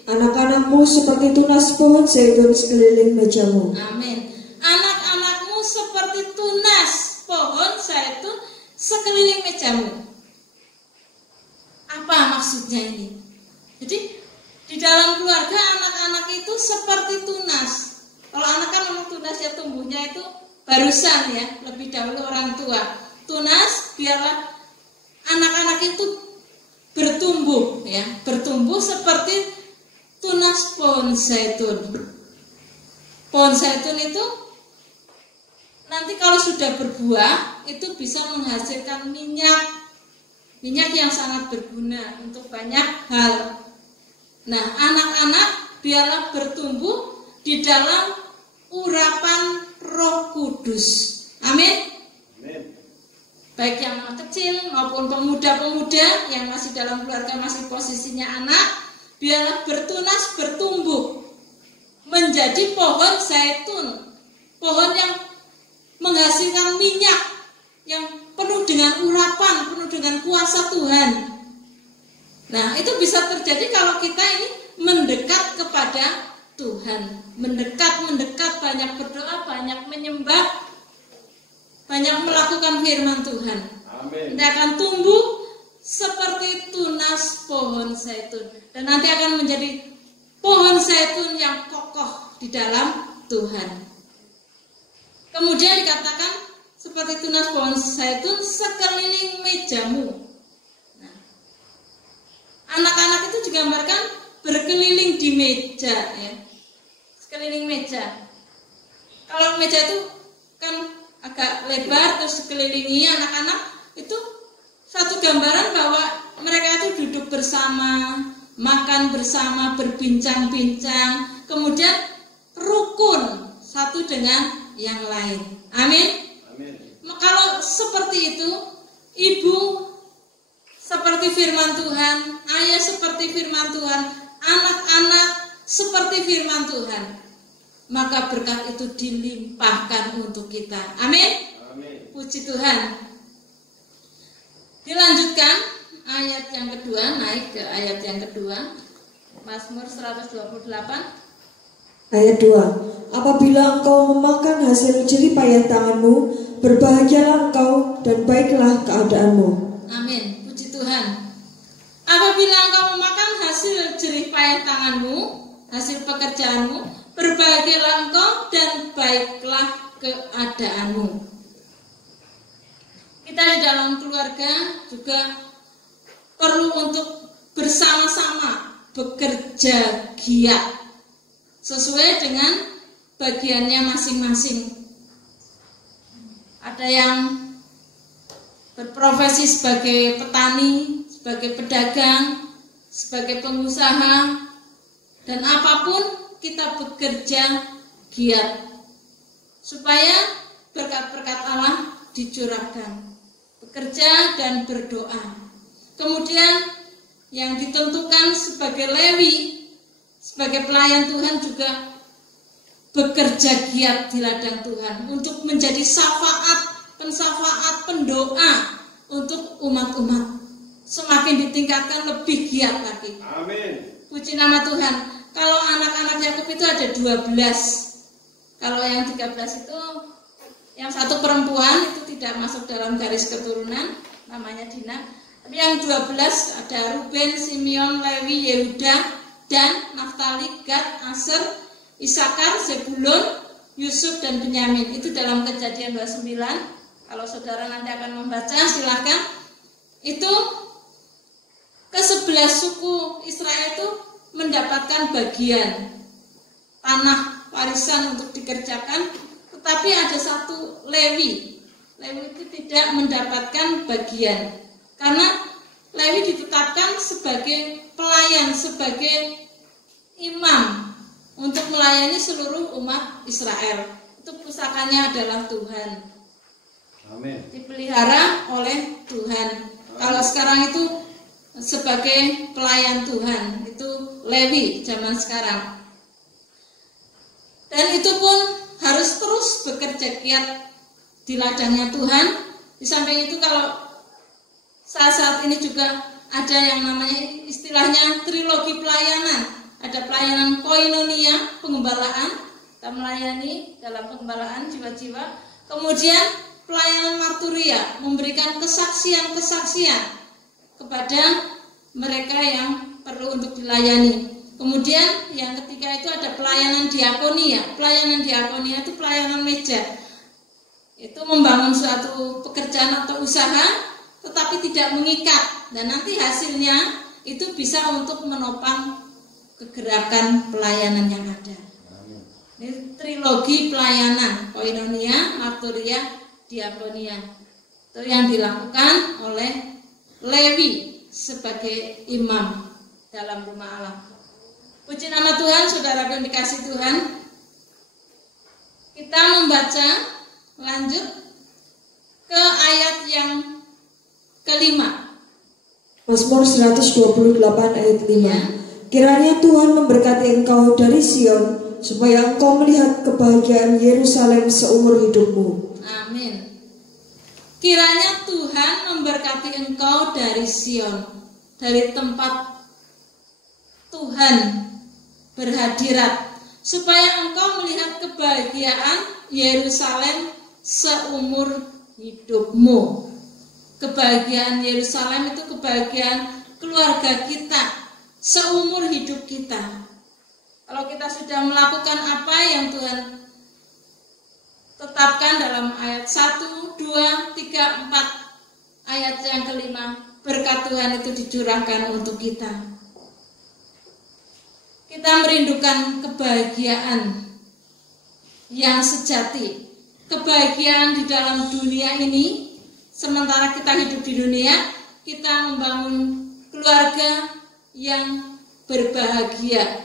Anak-anakmu seperti tunas pohon zaitun sekeliling mejamu. Amin. Anak-anakmu seperti tunas pohon zaitun sekeliling mejamu. Apa maksudnya ini? Jadi di dalam keluarga anak-anak itu seperti tunas. Kalau anak kan memang tunas ya, tumbuhnya itu barusan ya, lebih dahulu orang tua. Tunas biarlah anak-anak itu bertumbuh ya, bertumbuh seperti tunas pohon zaitun. Pohon zaitun itu nanti kalau sudah berbuah itu bisa menghasilkan minyak yang sangat berguna untuk banyak hal. Nah, anak-anak biarlah bertumbuh di dalam urapan Roh Kudus. Amin. Amin. Baik yang kecil maupun pemuda-pemuda yang masih dalam keluarga, masih posisinya anak, biarlah bertumbuh menjadi pohon zaitun, pohon yang menghasilkan minyak yang penuh dengan urapan, penuh dengan kuasa Tuhan. Nah, itu bisa terjadi kalau kita ini mendekat kepada Tuhan, mendekat, banyak berdoa, banyak menyembah, banyak melakukan firman Tuhan. Amin. Kita akan tumbuh seperti tunas pohon zaitun dan nanti akan menjadi pohon zaitun yang kokoh di dalam Tuhan. Kemudian dikatakan seperti tunas pohon zaitun sekeliling mejamu. Nah, anak-anak itu digambarkan berkeliling di meja ya. Sekeliling meja. Kalau meja itu kan agak lebar terus sekelilingi anak-anak, itu satu gambaran bahwa mereka itu duduk bersama, makan bersama, berbincang-bincang, kemudian rukun satu dengan yang lain. Amin. Amin. Kalau seperti itu, ibu seperti firman Tuhan, ayah seperti firman Tuhan, anak-anak seperti firman Tuhan, maka berkat itu dilimpahkan untuk kita. Amin. Amin. Puji Tuhan. Dilanjutkan ayat yang kedua, naik ke ayat yang kedua, Mazmur 128 Ayat 2. Apabila engkau memakan hasil jerih payah tanganmu, berbahagialah engkau dan baiklah keadaanmu. Amin. Puji Tuhan. Apabila engkau memakan hasil jerih payah tanganmu, hasil pekerjaanmu, berbahagialah engkau dan baiklah keadaanmu. Kita di dalam keluarga juga perlu untuk bersama-sama bekerja giat sesuai dengan bagiannya masing-masing. Ada yang berprofesi sebagai petani, sebagai pedagang, sebagai pengusaha, dan apapun kita bekerja giat supaya berkat-berkat Allah dicurahkan. Bekerja dan berdoa. Kemudian yang ditentukan sebagai Lewi, sebagai pelayan Tuhan juga bekerja giat di ladang Tuhan untuk menjadi pensafaat, pendoa untuk umat-umat. Semakin ditingkatkan lebih giat lagi. Amin. Puji nama Tuhan. Kalau anak-anak Yakub itu ada 12. Kalau yang 13 itu, yang satu perempuan itu tidak masuk dalam garis keturunan, namanya Dina. Tapi yang 12 ada Ruben, Simeon, Lewi, Yehuda, dan Naftali, Gad, Aser, Isakar, Zebulun, Yusuf, dan Benyamin. Itu dalam Kejadian 29. Kalau saudara nanti akan membaca, silakan. Itu ke-11 suku Israel itu mendapatkan bagian tanah warisan untuk dikerjakan, tetapi ada satu Lewi. Lewi itu tidak mendapatkan bagian karena Lewi ditetapkan sebagai pelayan, sebagai imam untuk melayani seluruh umat Israel. Itu pusakanya adalah Tuhan. Amin. Dipelihara oleh Tuhan. Kalau sekarang itu sebagai pelayan Tuhan, itu Lewi zaman sekarang. Dan itu pun harus terus bekerja giat di ladangnya Tuhan. Di samping itu kalau saat ini juga ada yang namanya istilahnya trilogi pelayanan. Ada pelayanan koinonia, pengembalaan, kita melayani dalam pengembalaan jiwa-jiwa. Kemudian pelayanan marturia, memberikan kesaksian-kesaksian kepada mereka yang perlu untuk dilayani. Kemudian yang ketiga itu ada pelayanan diakonia. Pelayanan diakonia itu pelayanan meja. Itu membangun suatu pekerjaan atau usaha tetapi tidak mengikat, dan nanti hasilnya itu bisa untuk menopang kegerakan pelayanan yang ada. Ini trilogi pelayanan, koinonia, marturia, diakonia. Itu yang dilakukan oleh Lewi sebagai imam dalam rumah Allah. Puji nama Tuhan, saudara yang dikasih Tuhan. Kita membaca lanjut ke ayat yang kelima. Mazmur 128 ayat 5. Ya. Kiranya Tuhan memberkati engkau dari Sion, supaya engkau melihat kebahagiaan Yerusalem seumur hidupmu. Amin. Kiranya Tuhan memberkati engkau dari Sion, dari tempat Tuhan berhadirat, supaya engkau melihat kebahagiaan Yerusalem seumur hidupmu. Kebahagiaan Yerusalem itu kebahagiaan keluarga kita seumur hidup kita. Kalau kita sudah melakukan apa yang Tuhan tetapkan dalam ayat 1, 2, 3, 4, ayat yang kelima, berkat Tuhan itu dicurahkan untuk kita. Kita merindukan kebahagiaan yang sejati, kebahagiaan di dalam dunia ini. Sementara kita hidup di dunia, kita membangun keluarga yang berbahagia,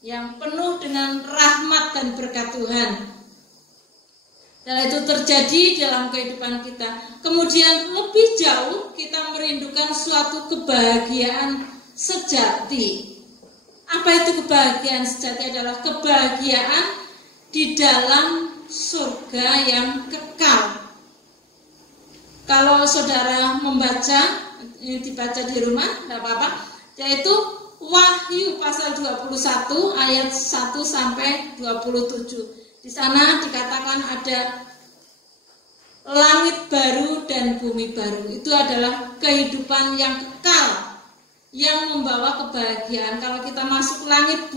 yang penuh dengan rahmat dan berkat Tuhan. Dan itu terjadi dalam kehidupan kita. Kemudian lebih jauh kita merindukan suatu kebahagiaan sejati. Apa itu kebahagiaan sejati? Adalah kebahagiaan di dalam surga yang kekal. Kalau saudara membaca, ini dibaca di rumah, tidak apa-apa, yaitu Wahyu pasal 21 ayat 1 sampai 27. Di sana dikatakan ada langit baru dan bumi baru. Itu adalah kehidupan yang kekal, yang membawa kebahagiaan. Kalau kita masuk langit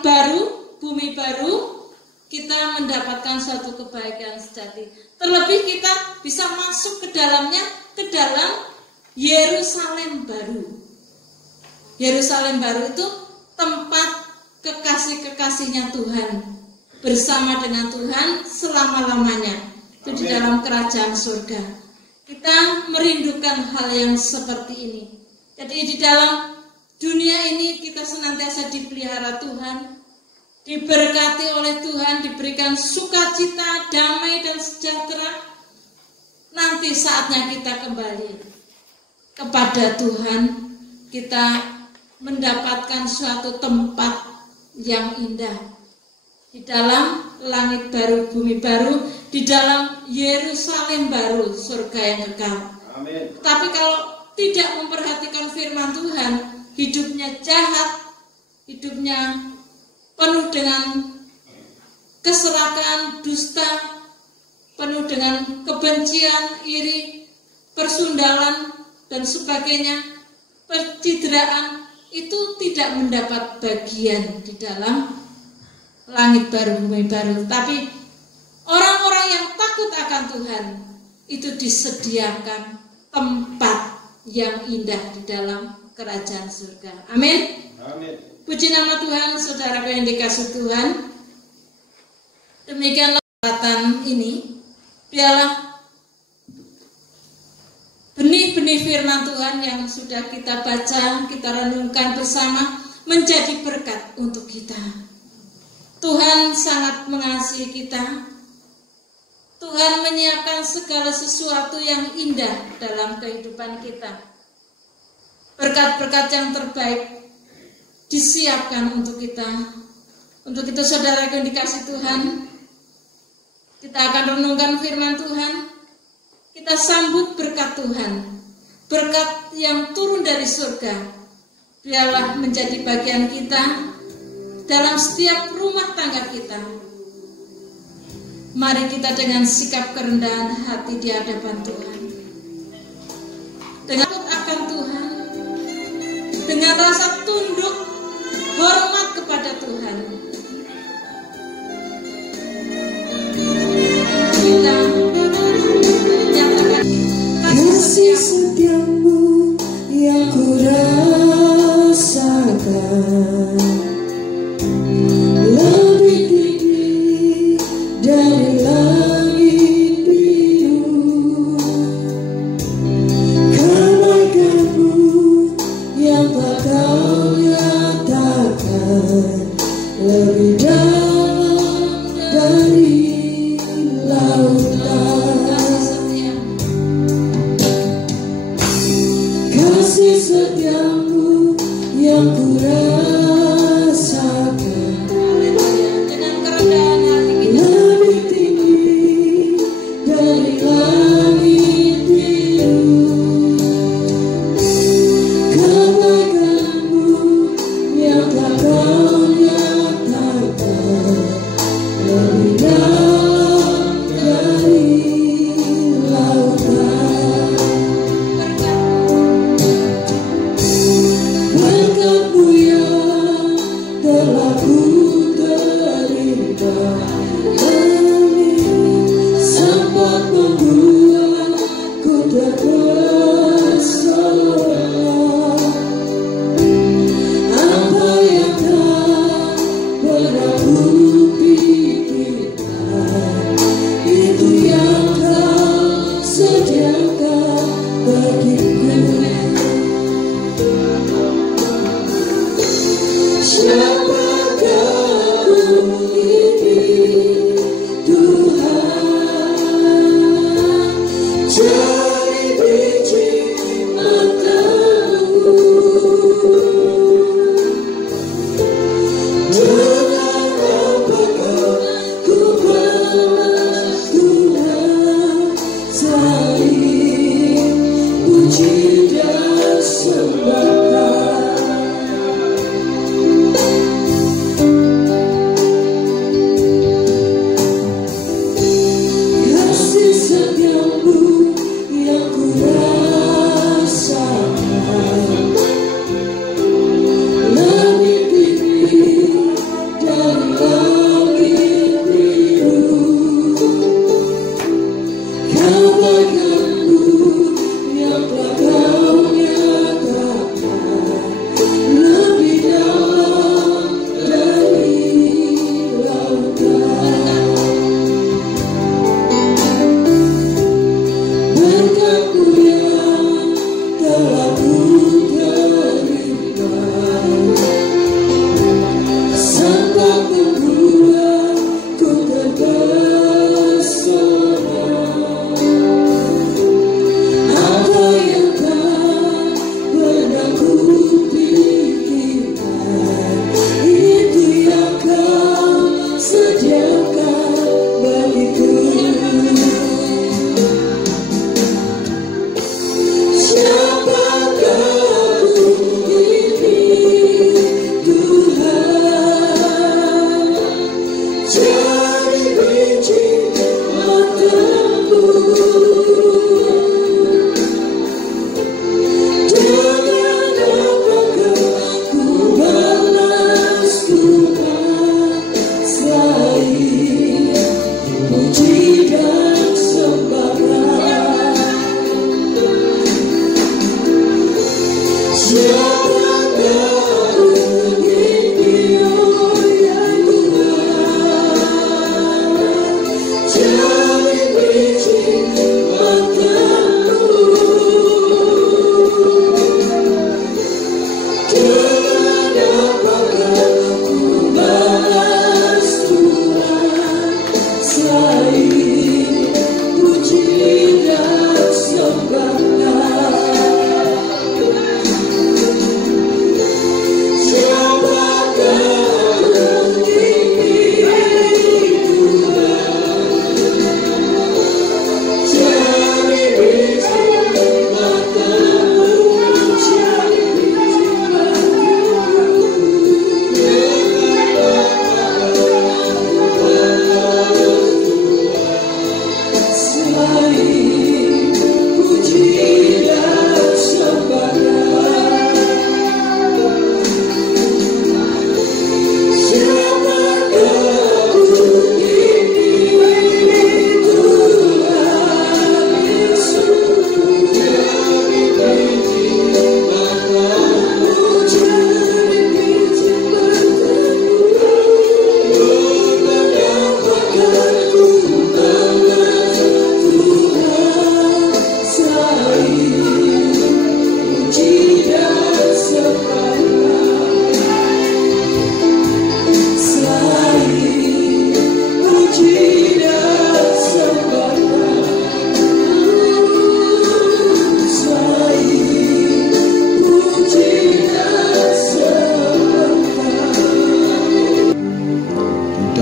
baru, bumi baru, kita mendapatkan suatu kebahagiaan sejati. Terlebih kita bisa masuk ke dalamnya, ke dalam Yerusalem baru. Yerusalem baru itu tempat kekasih-kekasihnya Tuhan, bersama dengan Tuhan selama-lamanya. Itu di dalam kerajaan surga. Kita merindukan hal yang seperti ini. Jadi di dalam dunia ini kita senantiasa dipelihara Tuhan, diberkati oleh Tuhan, diberikan sukacita, damai dan sejahtera. Nanti saatnya kita kembali kepada Tuhan, kita mendapatkan suatu tempat yang indah di dalam langit baru, bumi baru, di dalam Yerusalem baru, surga yang kekal. Amin. Tapi kalau tidak memperhatikan firman Tuhan, hidupnya jahat, hidupnya penuh dengan keserakahan, dusta, penuh dengan kebencian, iri, persundalan dan sebagainya, pencitraan, itu tidak mendapat bagian di dalam langit baru, bumi baru. Tapi orang-orang yang takut akan Tuhan, itu disediakan tempat yang indah di dalam kerajaan surga. Amin. Amin. Puji nama Tuhan, saudara yang dikasih Tuhan. Demikianlah kesempatan ini, biarlah benih-benih firman Tuhan yang sudah kita baca, kita renungkan bersama, menjadi berkat untuk kita. Tuhan sangat mengasihi kita. Tuhan menyiapkan segala sesuatu yang indah dalam kehidupan kita. Berkat-berkat yang terbaik disiapkan untuk kita. Untuk itu saudara yang dikasih Tuhan, kita akan renungkan firman Tuhan. Kita sambut berkat Tuhan, berkat yang turun dari surga. Biarlah menjadi bagian kita dalam setiap rumah tangga kita. Mari kita dengan sikap kerendahan hati di hadapan Tuhan, dengan takut akan Tuhan, dengan rasa tunduk, hormat kepada Tuhan. Kita menyatakan kasih setiamu yang ku rasakan lebih tinggi dari langit biru. Kebaikanmu yang tak kau nyatakan lebih dalam dari lautan. Kasih setiamu yang ku rasakan dengan kerendahan hati kita. lebih tinggi dari langit biru. Kebaikanmu yang tak kau nyatakan lebih dalam dari lautan. Berkat-Mu yang telah ku terima, sempat membuatku terpesona. Apa yang tak pernah ku pikirkan, itu yang Kau sediakan bagiku. Siapakah aku ini, Tuhan?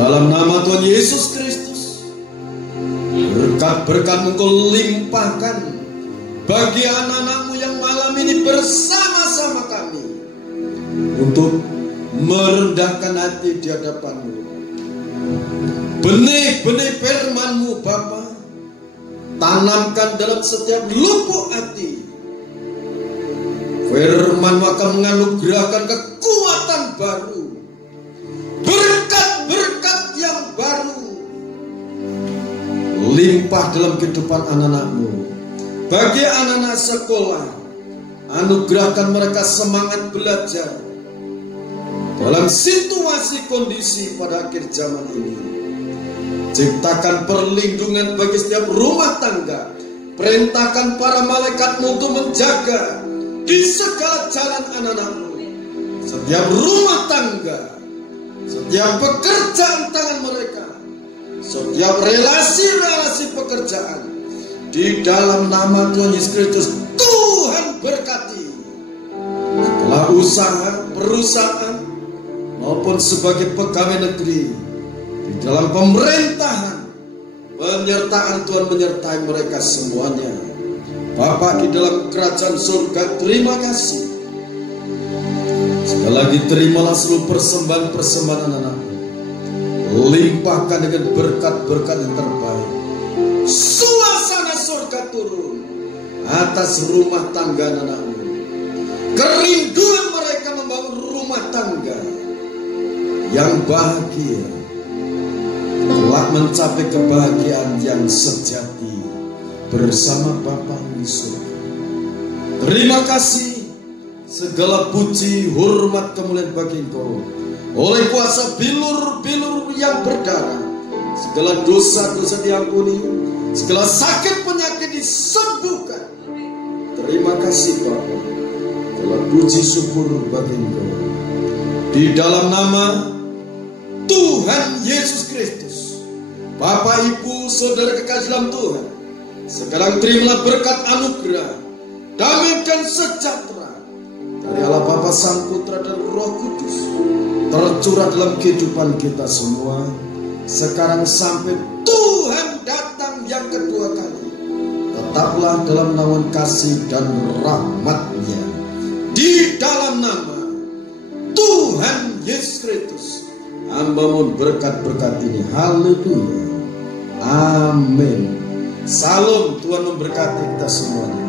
dalam nama Tuhan Yesus Kristus, berkat-berkat Engkau limpahkan bagi anak-anak-Mu yang malam ini bersama-sama kami untuk merendahkan hati di hadapan-Mu. Benih-benih firman-Mu Bapa, tanamkan dalam setiap lubuk hati. Firman-Mu akan menganugerahkan kekuatan baru, berkat-berkat yang baru limpah dalam kehidupan anak-anak-Mu. Bagi anak-anak sekolah, anugerahkan mereka semangat belajar dalam situasi kondisi pada akhir zaman ini. Ciptakan perlindungan bagi setiap rumah tangga. Perintahkan para malaikat-Mu untuk menjaga di segala jalan anak-anak-Mu, setiap rumah tangga, setiap pekerjaan tangan mereka, setiap relasi-relasi pekerjaan. Di dalam nama Tuhan Yesus Kristus, Tuhan berkati segala usaha, perusahaan, maupun sebagai pegawai negeri, di dalam pemerintahan. Penyertaan Tuhan menyertai mereka semuanya. Bapa di dalam kerajaan surga, terima kasih. Sekali lagi terimalah seluruh persembahan-persembahan anak-anak-Mu. Limpahkan dengan berkat-berkat yang terbaik. Suasana surga turun atas rumah tangga anak-anak-Mu. Kerinduan mereka membangun rumah tangga yang bahagia, telah mencapai kebahagiaan yang sejati bersama Bapa di surga. Terima kasih, segala puji, hormat, kemuliaan bagi Engkau. Oleh kuasa bilur-bilur yang berdarah, segala dosa-dosa diampuni, segala sakit penyakit disembuhkan. Terima kasih Bapa. Segala puji syukur bagi Engkau. Di dalam nama Tuhan Yesus Kristus, Bapak, Ibu, Saudara kekasih dalam Tuhan, sekarang terimalah berkat anugerah, damai dan sejahtera dari Allah Bapa, Sang Putra dan Roh Kudus tercurah dalam kehidupan kita semua, sekarang sampai Tuhan datang yang kedua kali. Tetaplah dalam naungan kasih dan rahmat-Nya. Di dalam nama Tuhan Yesus Kristus, hamba mohon berkat-berkat ini. Haleluya. Amin. Salam, Tuhan memberkati kita semuanya.